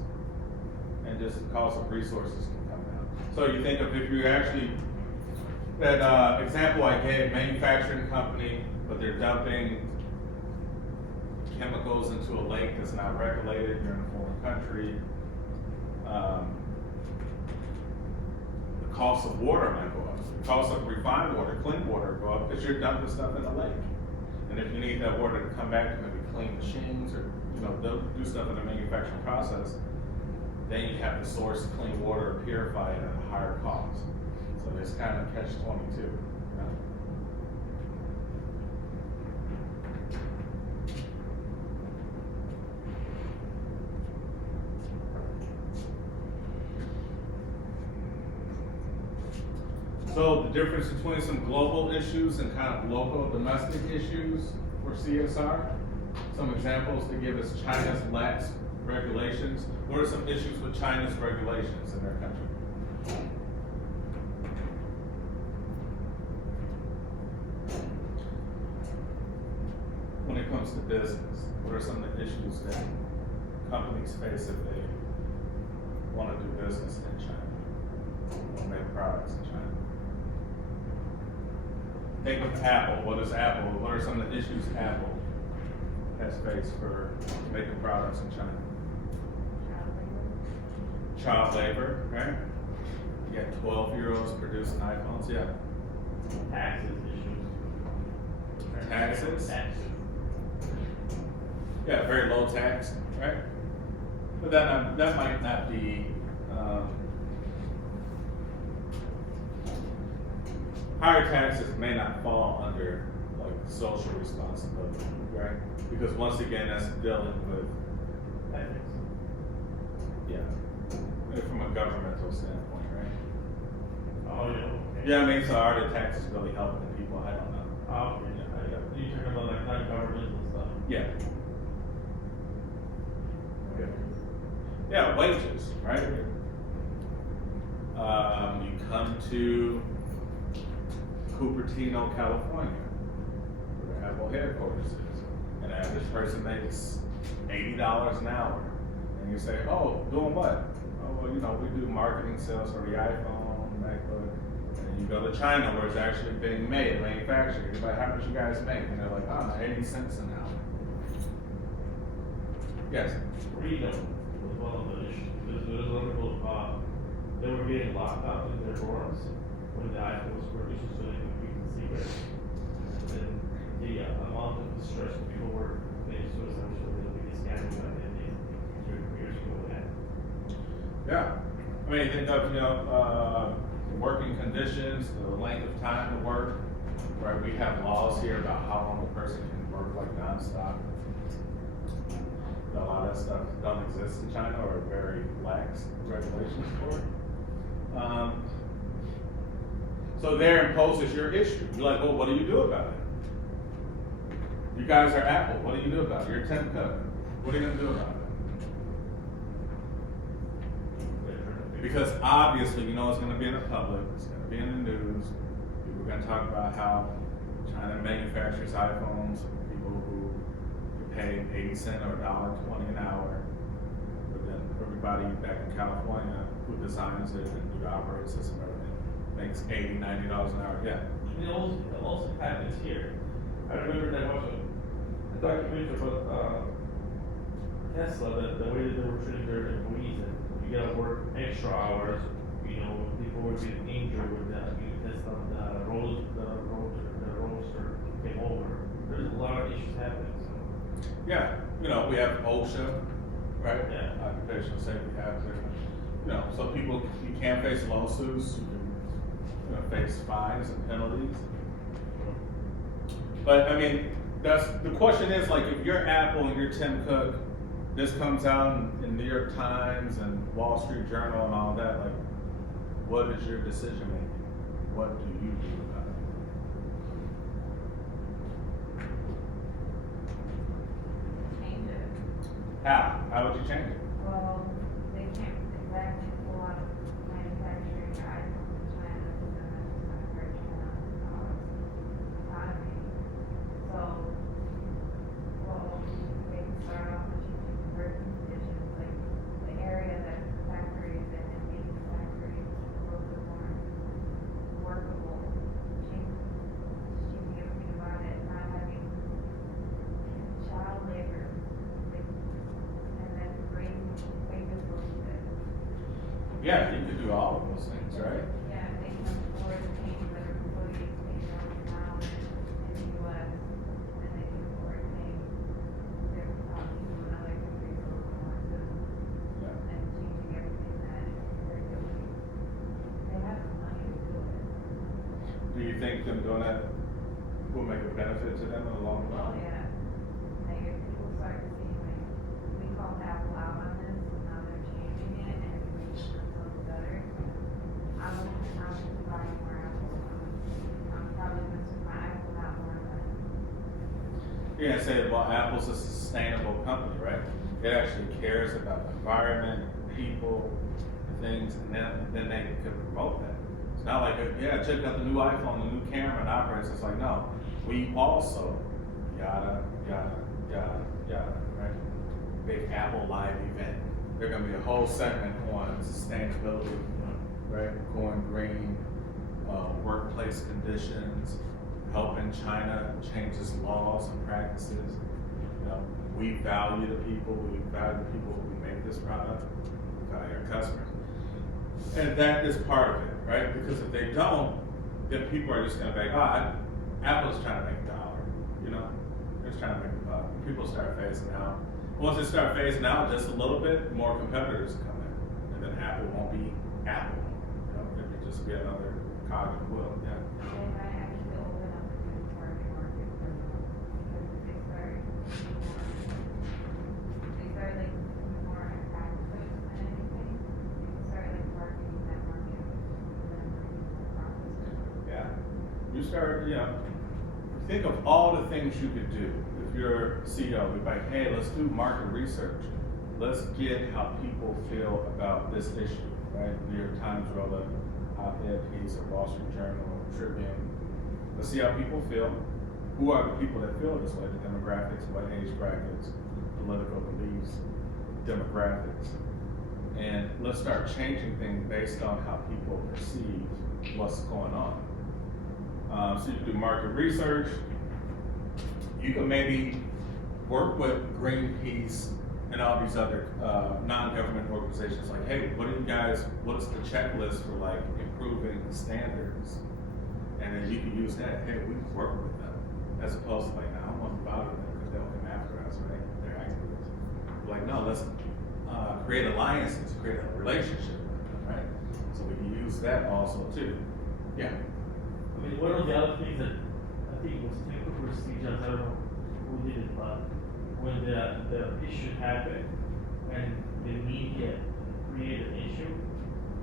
And just the cost of resources can come down. So you think of if you actually, that example I gave, manufacturing company, but they're dumping chemicals into a lake that's not regulated, you're in a foreign country. The cost of water might go up. The cost of refined water, clean water go up because you're dumping stuff in the lake. And if you need that water to come back to maybe clean machines or do stuff in the manufacturing process, then you have to source clean water or purify it at a higher cost. So it's kind of catch-22. So the difference between some global issues and kind of local domestic issues for CSR. Some examples to give us China's lax regulations. What are some issues with China's regulations in their country? When it comes to business, what are some of the issues that companies face if they want to do business in China or make products in China? Think of Apple. What is Apple? What are some of the issues Apple has faced for making products in China? Child labor, right? You got 12-year-olds producing iPhones, yeah. Taxes issues. Taxes? Taxes. Yeah, very low tax, right? But that might not be higher taxes may not fall under like social responsibility, right? Because once again, that's dealing with ethics. Yeah, from a governmental standpoint, right? Oh, yeah. Okay. Yeah, I mean, so are the taxes really helping the people? I don't know. Oh, okay. Yeah. You're talking about like non-governmental stuff. Yeah. Yeah, wages, right? You come to Cupertino, California, where the Apple headquarters is. An average person makes $80 an hour. And you say, oh, doing what? Oh, well, you know, we do marketing sales for the iPhone, MacBook. And you go to China where it's actually being made, manufactured. You're like, how much you guys make? And they're like, oh, 80 cents an hour. Yes? Freedom was one of the issues. There's a lot of people, they were getting locked up in their dorms when the iPhone was produced so they could keep the secret. And the amount of stress people were faced with, I'm sure they'll be scamming by the end of years ago. Yeah. I mean, think of, you know, working conditions, the length of time to work, right? We have laws here about how long a person can work like nonstop. A lot of that stuff don't exist in China or very lax regulations for it. So there imposes your issue. You're like, well, what do you do about it? You guys are Apple. What do you do about it? You're Tim Cook. What are you going to do about it? Because obviously, you know, it's going to be in the public. It's going to be in the news. People are going to talk about how China manufactures iPhones. People who pay 80 cents or $1.20 an hour. But then everybody back in California who designs it and do the operating system and everything makes $80, $90 an hour. Yeah. It also happens here. I remember that watching a documentary about Tesla, the way that they were treating their employees, and you gotta work extra hours. You know, people were getting injured with that. Tesla, the roadster came over. There's a lot of issues happening. So. Yeah, you know, we have OSHA, right? Yeah. Occupational safety hazard. You know, so people, you can face lawsuits, you can, you know, face fines and penalties. But I mean, that's the question is, like, if you're Apple and you're Tim Cook, this comes out in New York Times and Wall Street Journal and all that, like, what is your decision making? What do you do about it? Change it. How would you change it? Well, they can't exactly pull out manufacturing items in China because then that's just gonna hurt China's economy. So, well, they can start off with working conditions, like the area that the factory is in and make the factory a little bit more workable. Changing everything about it, not having child labor, like, and then raise wages a little bit. Yeah, you could do all of those things, right? Yeah, they come forward and pay their employees $8 an hour in the US, and they can afford paying their, people in other countries a little more too, Yeah. and changing everything that they're doing. They have the money to do it. Do you think them doing that will make a benefit to them in the long Oh, run? yeah. Like, if people start to see, like, we called Apple out on this, and now they're changing it, and it's making themselves better. I'm buying more Apple. I'm probably gonna buy Apple out more than. You're gonna say, well, Apple's a sustainable company, right? It actually cares about the environment, people, things, and then they can promote that. It's not like, yeah, check out the new iPhone, the new camera and operates. It's like, no, we also, yada, yada, yada, yada, right? Big Apple Live event. There's gonna be a whole segment on sustainability, right? Going green, workplace conditions, helping China change its laws and practices. You know, we value the people who make this product, we value our customers. And that is part of it, right? Because if they don't, then people are just gonna be like, oh, Apple's trying to make a dollar, you know? They're just trying to make a buck. People start phasing out. Once they start phasing out just a little bit, more competitors come in. And then Apple won't be Apple. You know, it could just be another cog in the wheel, yeah. They might actually open up a new target market for them, because if they start like more active than anything, they can start like marketing that market, and then bringing more profits. Yeah. You start, you know, think of all the things you could do. If you're CEO, you're like, hey, let's do market research. Let's get how people feel about this issue, right? New York Times wrote a op-ed piece, or Wall Street Journal, or Tribune. Let's see how people feel. Who are the people that feel this way? The demographics, what age brackets, political beliefs, demographics. And let's start changing things based on how people perceive what's going on. So you can do market research. You can maybe work with Greenpeace and all these other non-government organizations. Like, hey, what is the checklist for like improving the standards? And then you can use that. Hey, we can work with them, as opposed to like, I don't want to bother them because they'll come after us, right? They're activists. Like, no, let's create alliances, create a relationship with them, right? So we can use that also too. Yeah. I mean, one of the other things that I think was typical procedures, I don't know who did it, but when the issue happened and the media created an issue,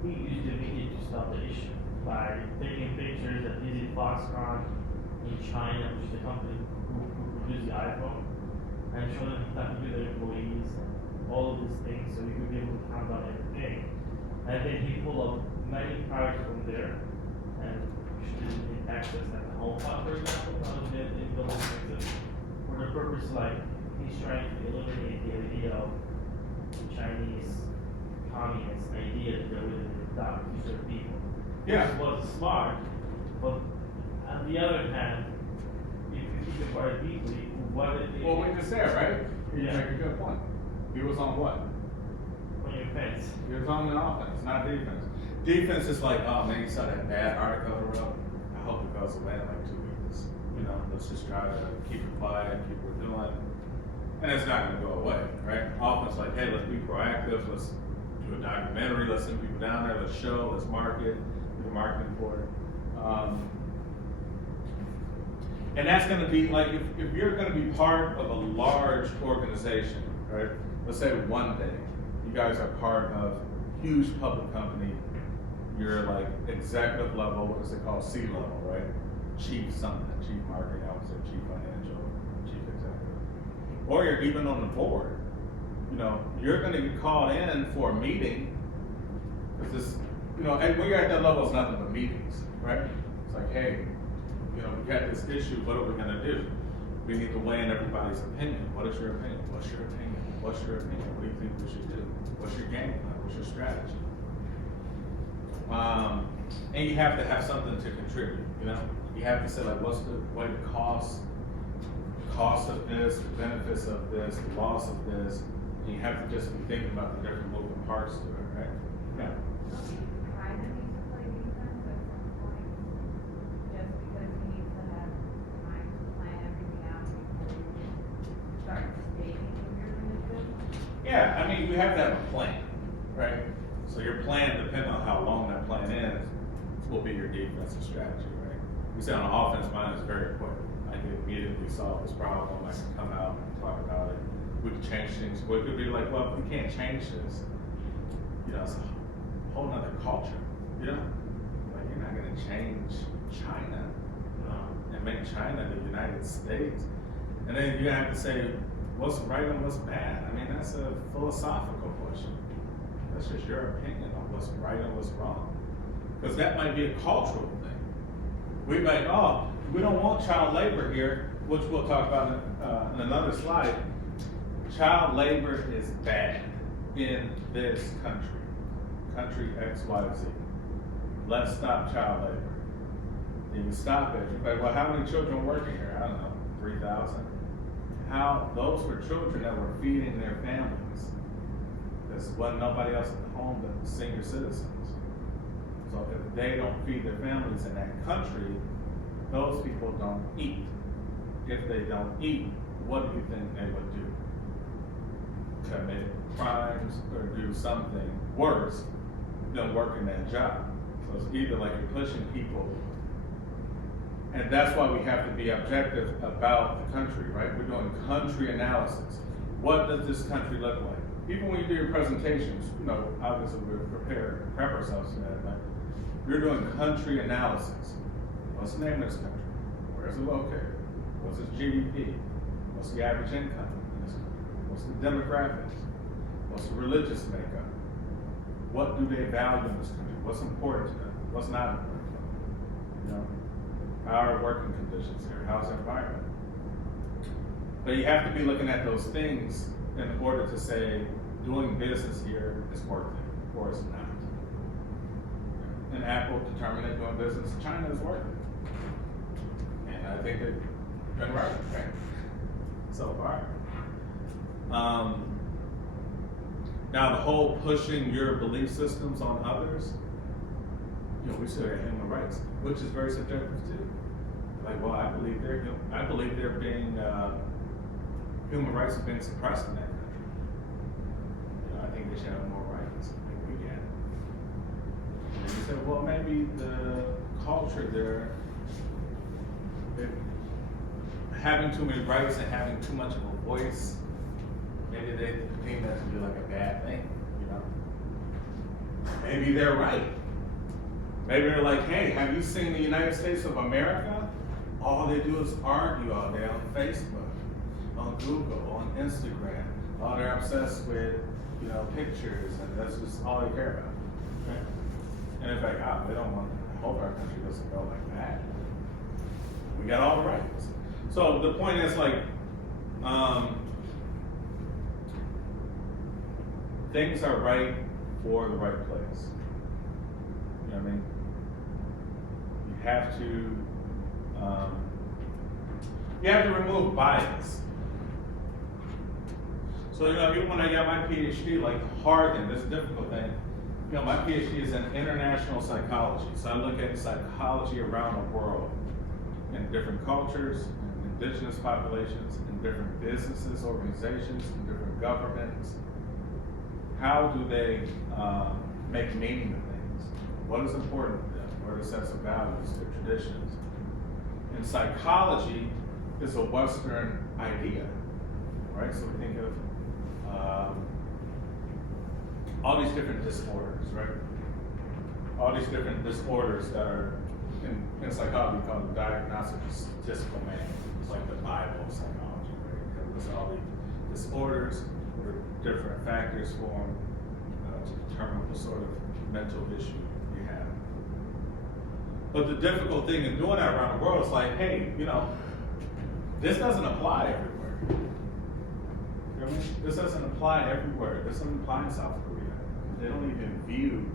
we used the media to stop the issue by taking pictures that visit Foxconn in China, which is the company who produced the iPhone, and show them talking to their employees and all of these things, so we could be able to count on everything. And then he pulled up many products from there, and didn't access like the whole pot, for example, in the whole system, for the purpose like he's trying to eliminate the idea of the Chinese communist idea that they're willing to adopt to serve people. Yeah. Which was smart, but on the other hand, if you think about it deeply, what did they Well, we just said, right? You Yeah. make a good point. He was on what? on your fence? He was on the offense, not defense. Defense is like, oh man, you saw that bad article I wrote. I hope it goes away in like 2 weeks. You know, let's just try to keep it quiet, keep what we're doing. And it's not gonna go away, right? Offense like, hey, let's be proactive, let's do a documentary, let's send people down there, let's show, let's market, do the marketing for it. And that's gonna be like, if you're gonna be part of a large organization, right? Let's say one day, you guys are part of a huge public company, you're like executive level, what is it called, C-level, right? Chief something, chief marketing officer, chief financial, chief executive. Or you're even on the board, you know, you're gonna get called in for a meeting, because this, you know, and when you're at that level, it's nothing but meetings, right? It's like, hey, you know, we got this issue, what are we gonna do? We need to weigh in everybody's opinion. What is your opinion? What's your opinion? What's your opinion? What do you think we should do? What's your game plan? What's your strategy? And you have to have something to contribute, you know? You have to say like, what's the cost of this, the benefits of this, the loss of this, and you have to just be thinking about the different moving parts to it, right? Yeah. Kind of needs to play defense at some point, just because he needs to have time to plan everything out before you start stating what you're gonna do. Yeah, I mean, you have to have a plan, right? So your plan, depending on how long that plan is, will be your defensive strategy, right? We say on the offense, mine is very quick. I can immediately solve this problem. I can come out and talk about it. We can change things. Well, it could be like, well, if we can't change this, you know, it's a whole nother culture, you know? Like, you're not gonna change China, and make China the United States. And then you have to say, what's right and what's bad? I mean, that's a philosophical question. That's just your opinion on what's right and what's wrong. Because that might be a cultural thing. We might, oh, we don't want child labor here, which we'll talk about in another slide. Child labor is bad in this country. Country XYZ. Let's stop child labor. Then you stop it. You're like, well, how many children are working here? I don't know, 3,000. How, those were children that were feeding their families. There wasn't nobody else at the home but the senior citizens. So if they don't feed their families in that country, those people don't eat. If they don't eat, what do you think they would do? Commit crimes or do something worse than working that job. So it's either like you're pushing people, and that's why we have to be objective about the country, right? We're doing country analysis. What does this country look like? Even when you do your presentations, you know, obviously we're prepared to prep ourselves for that, but you're doing country analysis. What's the name of this country? Where is it located? What's its GDP? What's the average income in this country? What's the demographics? What's the religious makeup? What do they value in this country? What's important to them? What's not important to them? You know, how are working conditions here? How's the environment? But you have to be looking at those things in order to say doing business here is worth it or it's not. And Apple determined that doing business in China is worth it. And I think they've been right so far. Now the whole pushing your belief systems on others, you know, we still have human rights, which is very subjective too. Like, well, I believe they're being human rights are being suppressed in that country. You know, I think they should have more rights than we get. And you say, well, maybe the culture there, they're having too many rights and having too much of a voice. Maybe they think that to be like a bad thing, you know? Maybe they're right. Maybe they're like, hey, have you seen the United States of America? All they do is argue all day on Facebook, on Google, on Instagram. Oh, they're obsessed with, you know, pictures, and that's just all they care about. Okay? And in fact, they don't want, I hope our country doesn't go like that. We got all the rights. So the point is like, things are right for the right place. You know what I mean? You have to remove bias. So, you know, even when I got my PhD, like the hard thing, this difficult thing, you know, my PhD is in international psychology. So I look at psychology around the world in different cultures, indigenous populations, in different businesses, organizations, in different governments. How do they make meaning of things? What is important to them? What are the sets of values, their traditions? And psychology is a Western idea, right? So we think of all these different disorders, right? All these different disorders that are in psychology called the diagnostic statistical manual. It's like the Bible of psychology, right? It lists all the disorders, where different factors form to determine what sort of mental issue you have. But the difficult thing in doing that around the world is like, hey, you know, this doesn't apply everywhere. You know what I mean? This doesn't apply everywhere. This doesn't apply in South Korea. They don't even view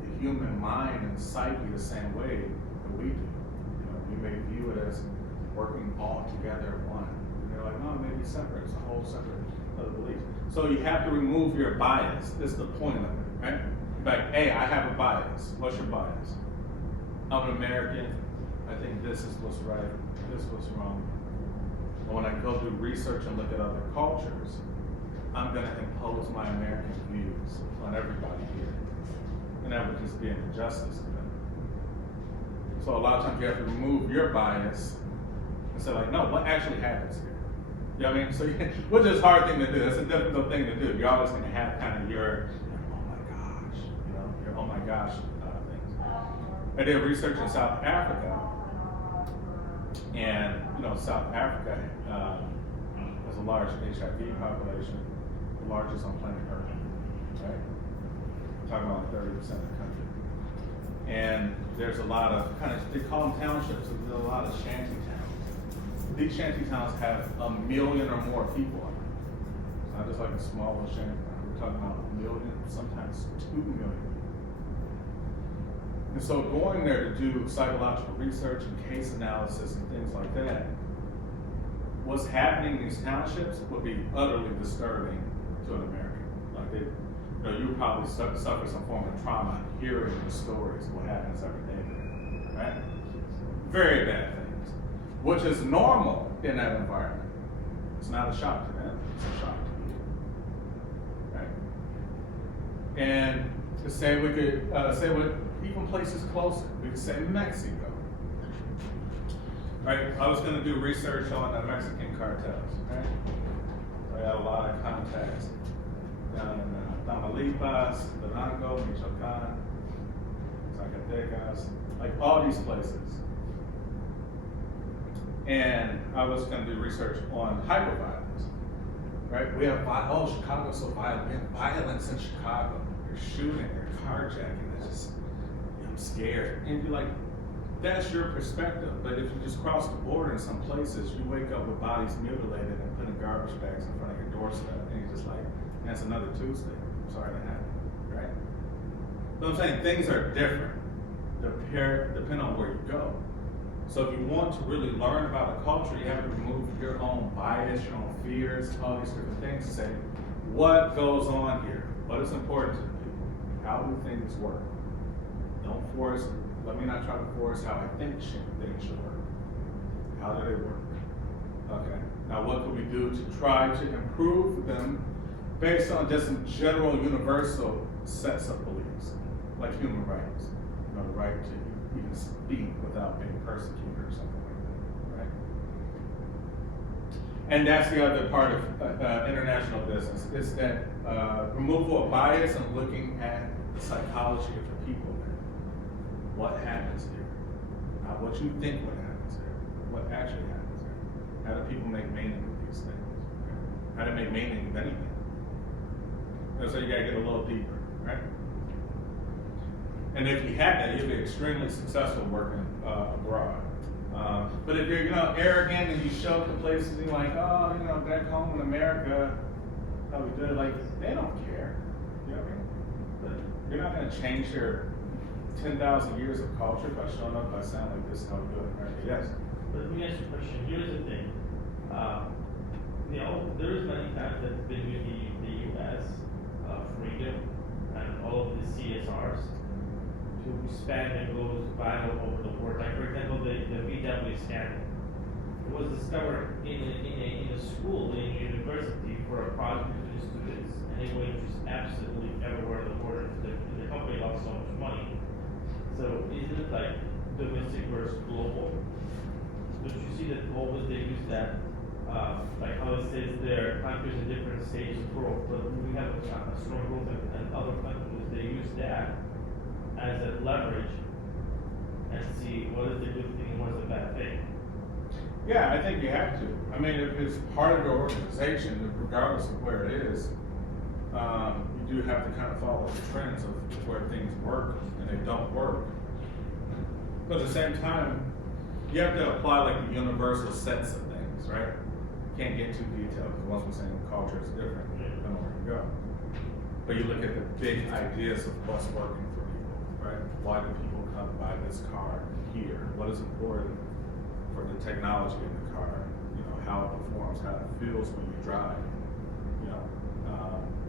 the human mind and psyche the same way that we do. You know, we may view it as working all together at one. And they're like, no, maybe separate. It's a whole separate belief. So you have to remove your bias. That's the point of it, right? Like, hey, I have a bias. What's your bias? I'm an American. I think this is what's right. This is what's wrong. And when I go do research and look at other cultures, I'm going to impose my American views on everybody here. And that would just be an injustice to them. So a lot of times you have to remove your bias and say like, no, what actually happens here? You know what I mean? So, which is a hard thing to do. It's a difficult thing to do. You're always going to have kind of your, oh my gosh, you know, your oh my gosh things. I did research in South Africa, and you know, South Africa has a large HIV population, the largest on planet Earth, right? We're talking about like 30% of the country. And there's a lot of they call them townships, so there's a lot of shanty towns. These shanty towns have 1 million or more people in them. It's not just like a small little shanty town. We're talking about 1 million, sometimes 2 million. And so going there to do psychological research and case analysis and things like that, what's happening in these townships would be utterly disturbing to an American. Like they, you know, you probably suffer some form of trauma hearing the stories of what happens every day there, right? Very bad things, which is normal in that environment. It's not a shock to them, it's a shock to you, right? And to say we could say what even places closer, we could say Mexico, right? I was going to do research on the Mexican cartels, right? So I had a lot of contacts down in Tamaulipas, Durango, Michoacan, Zacatecas, like all these places. And I was going to do research on hyperviolence, right? We have, Chicago's so violent. We have violence in Chicago. You're shooting, you're carjacking. It's just, I'm scared. And you're like, that's your perspective. But if you just cross the border in some places, you wake up with bodies mutilated and put in garbage bags in front of your doorstep. And you're just like, that's another Tuesday. I'm sorry to happen, right? But I'm saying things are different depending on where you go. So if you want to really learn about a culture, you have to remove your own bias, your own fears, all these different things, and say, what goes on here? What is important to the people? How do things work? Don't force, let me not try to force how I think things should work. How do they work? Okay, now what can we do to try to improve them based on just some general universal sets of beliefs, like human rights, the right to even speak without being persecuted or something like that, right? And that's the other part of international business, is that removal of bias and looking at the psychology of the people there. What happens here? Not what you think what happens there, what actually happens there. How do people make meaning of these things? How to make meaning of anything? And so you gotta get a little deeper, right? And if you have that, you'll be extremely successful working abroad. But if you're, arrogant and you show up to places and you're like, oh, back home in America, how we do it, like, they don't care. You know what I mean? But you're not gonna change their 10,000 years of culture by showing up by sounding like this is how we do it, right? Yes. But let me ask you a question. Here's the thing. There's many times that it's been with the U.S. Freedom and all of the CSRs to spend and goes viral over the board. Like, for example, the VW scandal. It was discovered in a school, in a university, for a project to the students, and it went just absolutely everywhere in the world. The company lost so much money. So isn't it like domestic versus global? Don't you see that always they use that, like how it says there, countries in different stages of growth, but we have a strong growth and other countries, they use that as a leverage and see what is the good thing and what is the bad thing. Yeah, I think you have to. I mean, if it's part of your organization, regardless of where it is, you do have to kind of follow the trends of where things work and they don't work. But at the same time, you have to apply like the universal sets of things, right? You can't get too detailed because once we're saying culture is different, depending on where you go. But you look at the big ideas of what's working for people, right? Why do people come buy this car here? What is important for the technology in the car? How it performs, how it feels when you drive.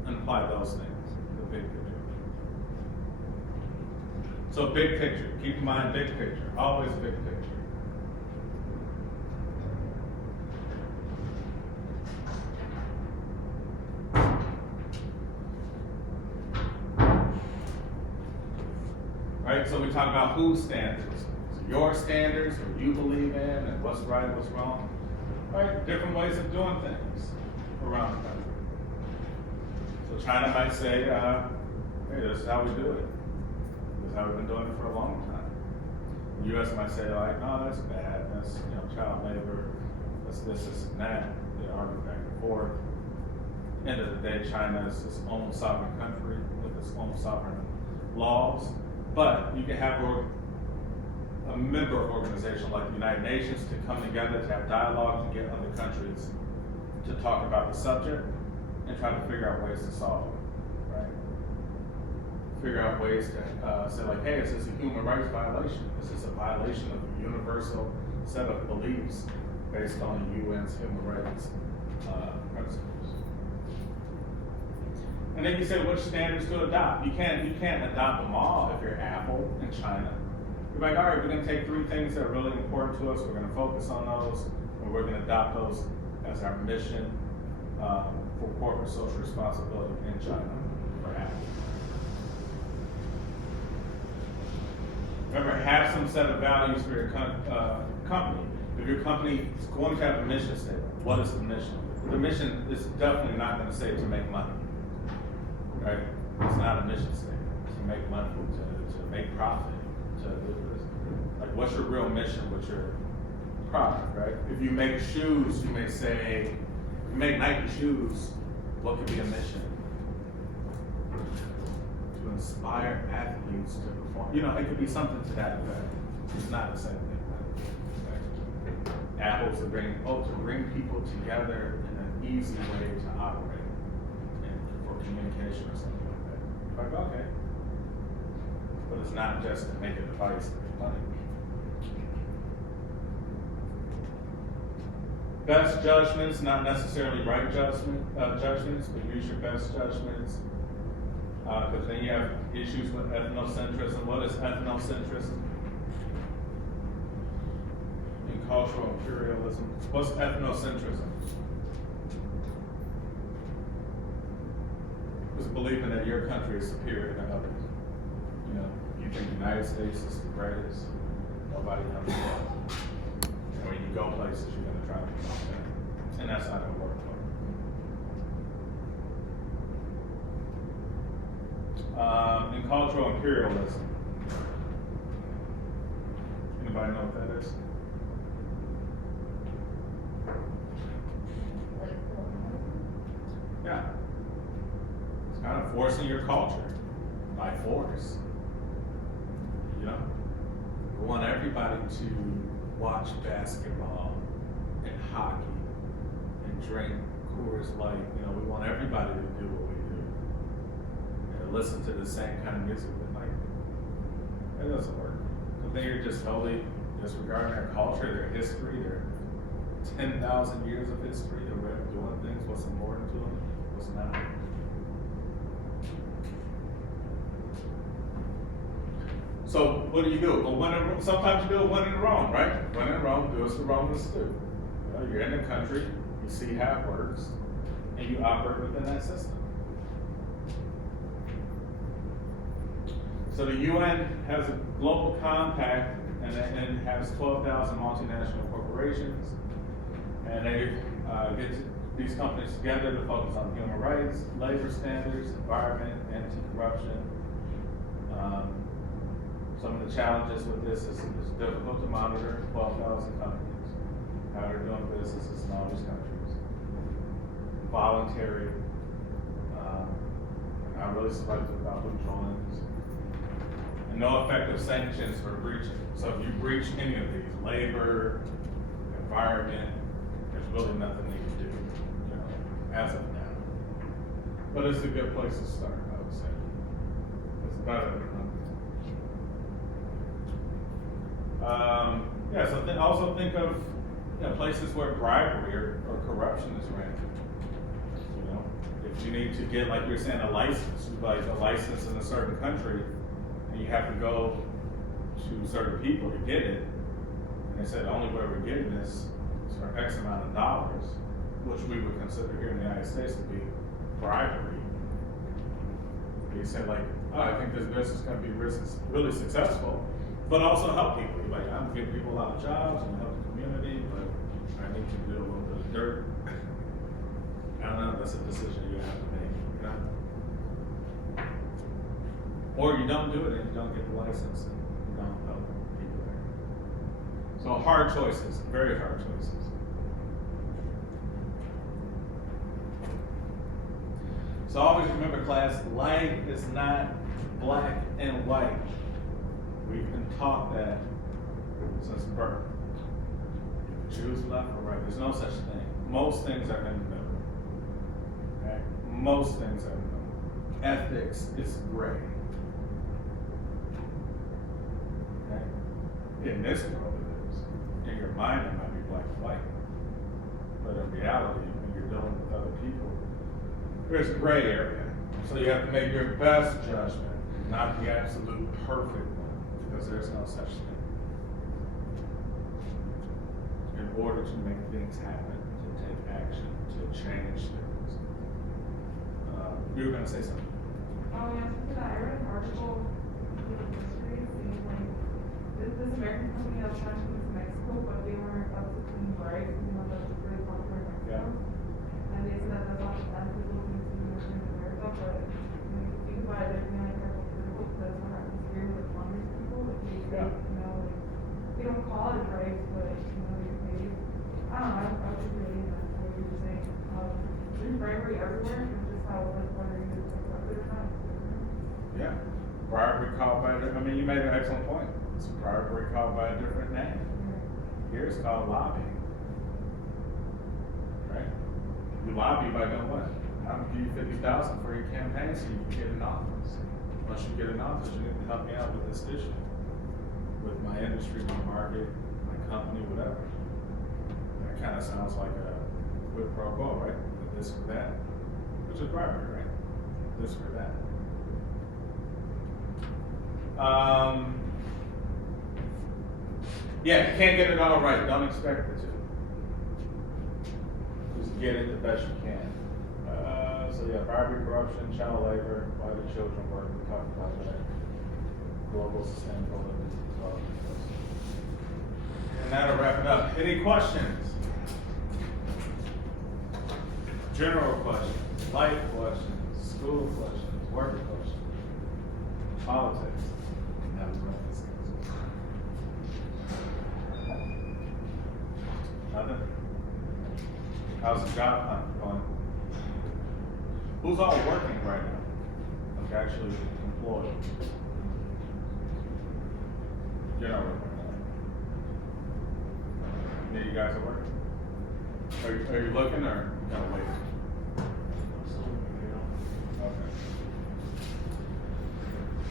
And apply those things, the big picture. So big picture, keep in mind big picture, always big picture. Right, so we talk about whose standards. Your standards, what you believe in, and what's right, what's wrong. Right, different ways of doing things around the country. So China might say, hey, this is how we do it. This is how we've been doing it for a long time. The U.S. might say, like, no, that's bad. That's child labor. That's this, and that. They argue back and forth. End of the day, China is its own sovereign country with its own sovereign laws. But you can have a member organization like the United Nations to come together to have dialogue to get other countries to talk about the subject and try to figure out ways to solve it, right? Figure out ways to say like, hey, is this a human rights violation? Is this a violation of a universal set of beliefs based on the UN's human rights principles? And then you say which standards to adopt. You can't adopt them all if you're Apple in China. You're like, all right, we're going to take 3 things that are really important to us. We're going to focus on those, and we're going to adopt those as our mission for corporate social responsibility in China for Apple. Remember, have some set of values for your company. If your company is going to have a mission statement, what is the mission? The mission is definitely not going to say to make money, right? It's not a mission statement. It's to make money, to make profit. Like, what's your real mission with your product, right? If you make shoes, you may say, You make Nike shoes, what could be a mission? To inspire athletes to perform. You know, it could be something to that effect. It's not the same thing. Apple's to bring people together in an easy way to operate and for communication or something like that. Like, okay. But it's not just to make a device to make money. Best judgments, not necessarily right judgments, but use your best judgments. Because then you have issues with ethnocentrism. What is ethnocentrism? In cultural imperialism. What's ethnocentrism? It's believing that your country is superior than others. You know, you think the United States is the greatest, nobody comes close. And when you go places, you're gonna try to promote that. And that's not gonna work for you. In cultural imperialism. Anybody know what that is? Yeah. It's kind of forcing your culture by force. You know? We want everybody to watch basketball and hockey and drink Coors Light. You know, we want everybody to do what we do. And listen to the same kind of music we like. That doesn't work. Because then you're just totally disregarding their culture, their history, their 10,000 years of history, their way of doing things, what's important to them, what's not. So what do you do? Well, sometimes you do it when in Rome, right? When in Rome, do as the Romans do. You know, you're in the country, you see how it works, and you operate within that system. So the UN has a global compact and has 12,000 multinational corporations, and they get these companies together to focus on human rights, labor standards, environment, anti-corruption. Some of the challenges with this is it's difficult to monitor 12,000 companies, how they're doing businesses in all these countries. Voluntary, not really selective about who joins. And no effective sanctions for breaching. So if you breach any of these, labor, environment, there's really nothing you can do, you know, as of now. But it's a good place to start, I would say. It's better than nothing. Yeah, so also think of places where bribery or corruption is rampant. You know, if you need to get, like you're saying, a license, like a license in a certain country, and you have to go to certain people to get it, and they said the only way we're getting this is for X amount of dollars, which we would consider here in the United States to be bribery. You say like, oh, I think this business is going to be really successful, but also help people. You're like, I'm giving people a lot of jobs and help the community, but I need to do a little bit of dirt. I don't know, that's a decision you have to make, you know? Or you don't do it and you don't get the license and you don't help people there. So hard choices, very hard choices. So always remember, class, life is not black and white. We've been taught that since birth. Choose left or right. There's no such thing. Most things are in the middle. Okay? Most things are in the middle. Ethics is gray. Okay? In this world it is. In your mind it might be black and white. But in reality, when you're dealing with other people, there's a gray area. So you have to make your best judgment, not the absolute perfect one. Because there's no such thing. In order to make things happen, to take action, to change things. You were going to say something? Yeah, so I read an article in history saying like this American company that was trying to move to Mexico, but they weren't up to clean rights, you know, that's really popular in Mexico. Yeah. And they said that that's not ethical to do in America, but when you think about it, they're being like critical because that's what happens here with Congress people. Like you know, like they don't call it rights, but you know, they I don't know, I was really into what you were saying. bribery everywhere, it's just how, like, whether you accept it or not. Yeah, bribery called by, you made an excellent point. It's bribery called by a different name. Here it's called lobbying. Right? You lobby by doing what? I'm gonna give you $50,000 for your campaign so you can get in office. Once you get in office, you need to help me out with this issue. With my industry, my market, my company, whatever. That kind of sounds like a quid pro quo, right? This or that. Which is bribery, right? This or that. Yeah, you can't get it all right. Don't expect it to. Just get it the best you can. So yeah, bribery, corruption, child labor, why do children work? We talked about that. Global sustainability as well. And that'll wrap it up. Any questions? General questions, life questions, school questions, work questions, politics. That was right. Nothing? How's the job hunt going? Who's all working right now? Like actually employed? You're not working right now. Yeah, you guys are working? Are you looking or you gotta wait? Okay.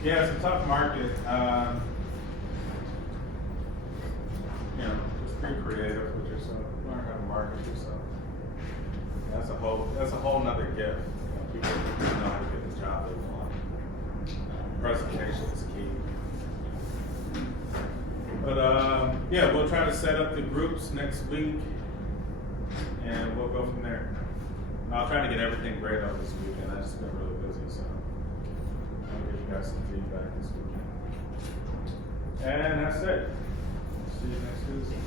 Yeah, it's a tough market. Just be creative with yourself. Learn how to market yourself. That's a whole nother gift. People know how to get the job they want. Presentation is key. But yeah, we'll try to set up the groups next week, and we'll go from there. I'll try to get everything great out this weekend. I've just been really busy, so I'll give you guys some feedback this weekend. And that's it. See you next Tuesday.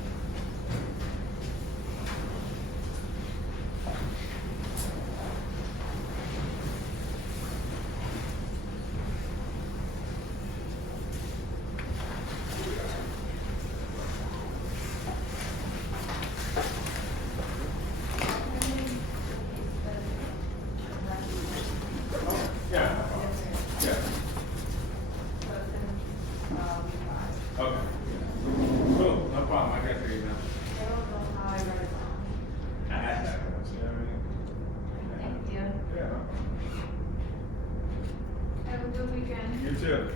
You too.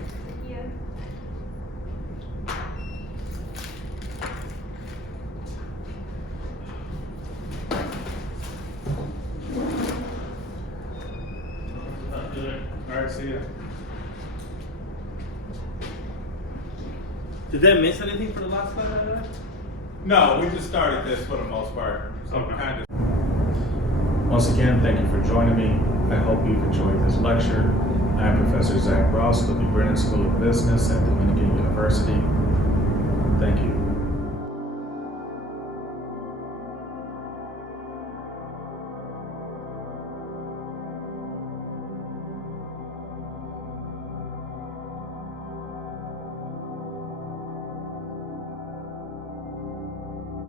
Yeah. All right, see ya. Did they miss anything for the last time? No, we just started this for the most part. So Okay. kind of. Once again, thank you for joining me. I hope you've enjoyed this lecture. I am Professor Zack Ross with the Brennan School of Business at Dominican University. Thank you.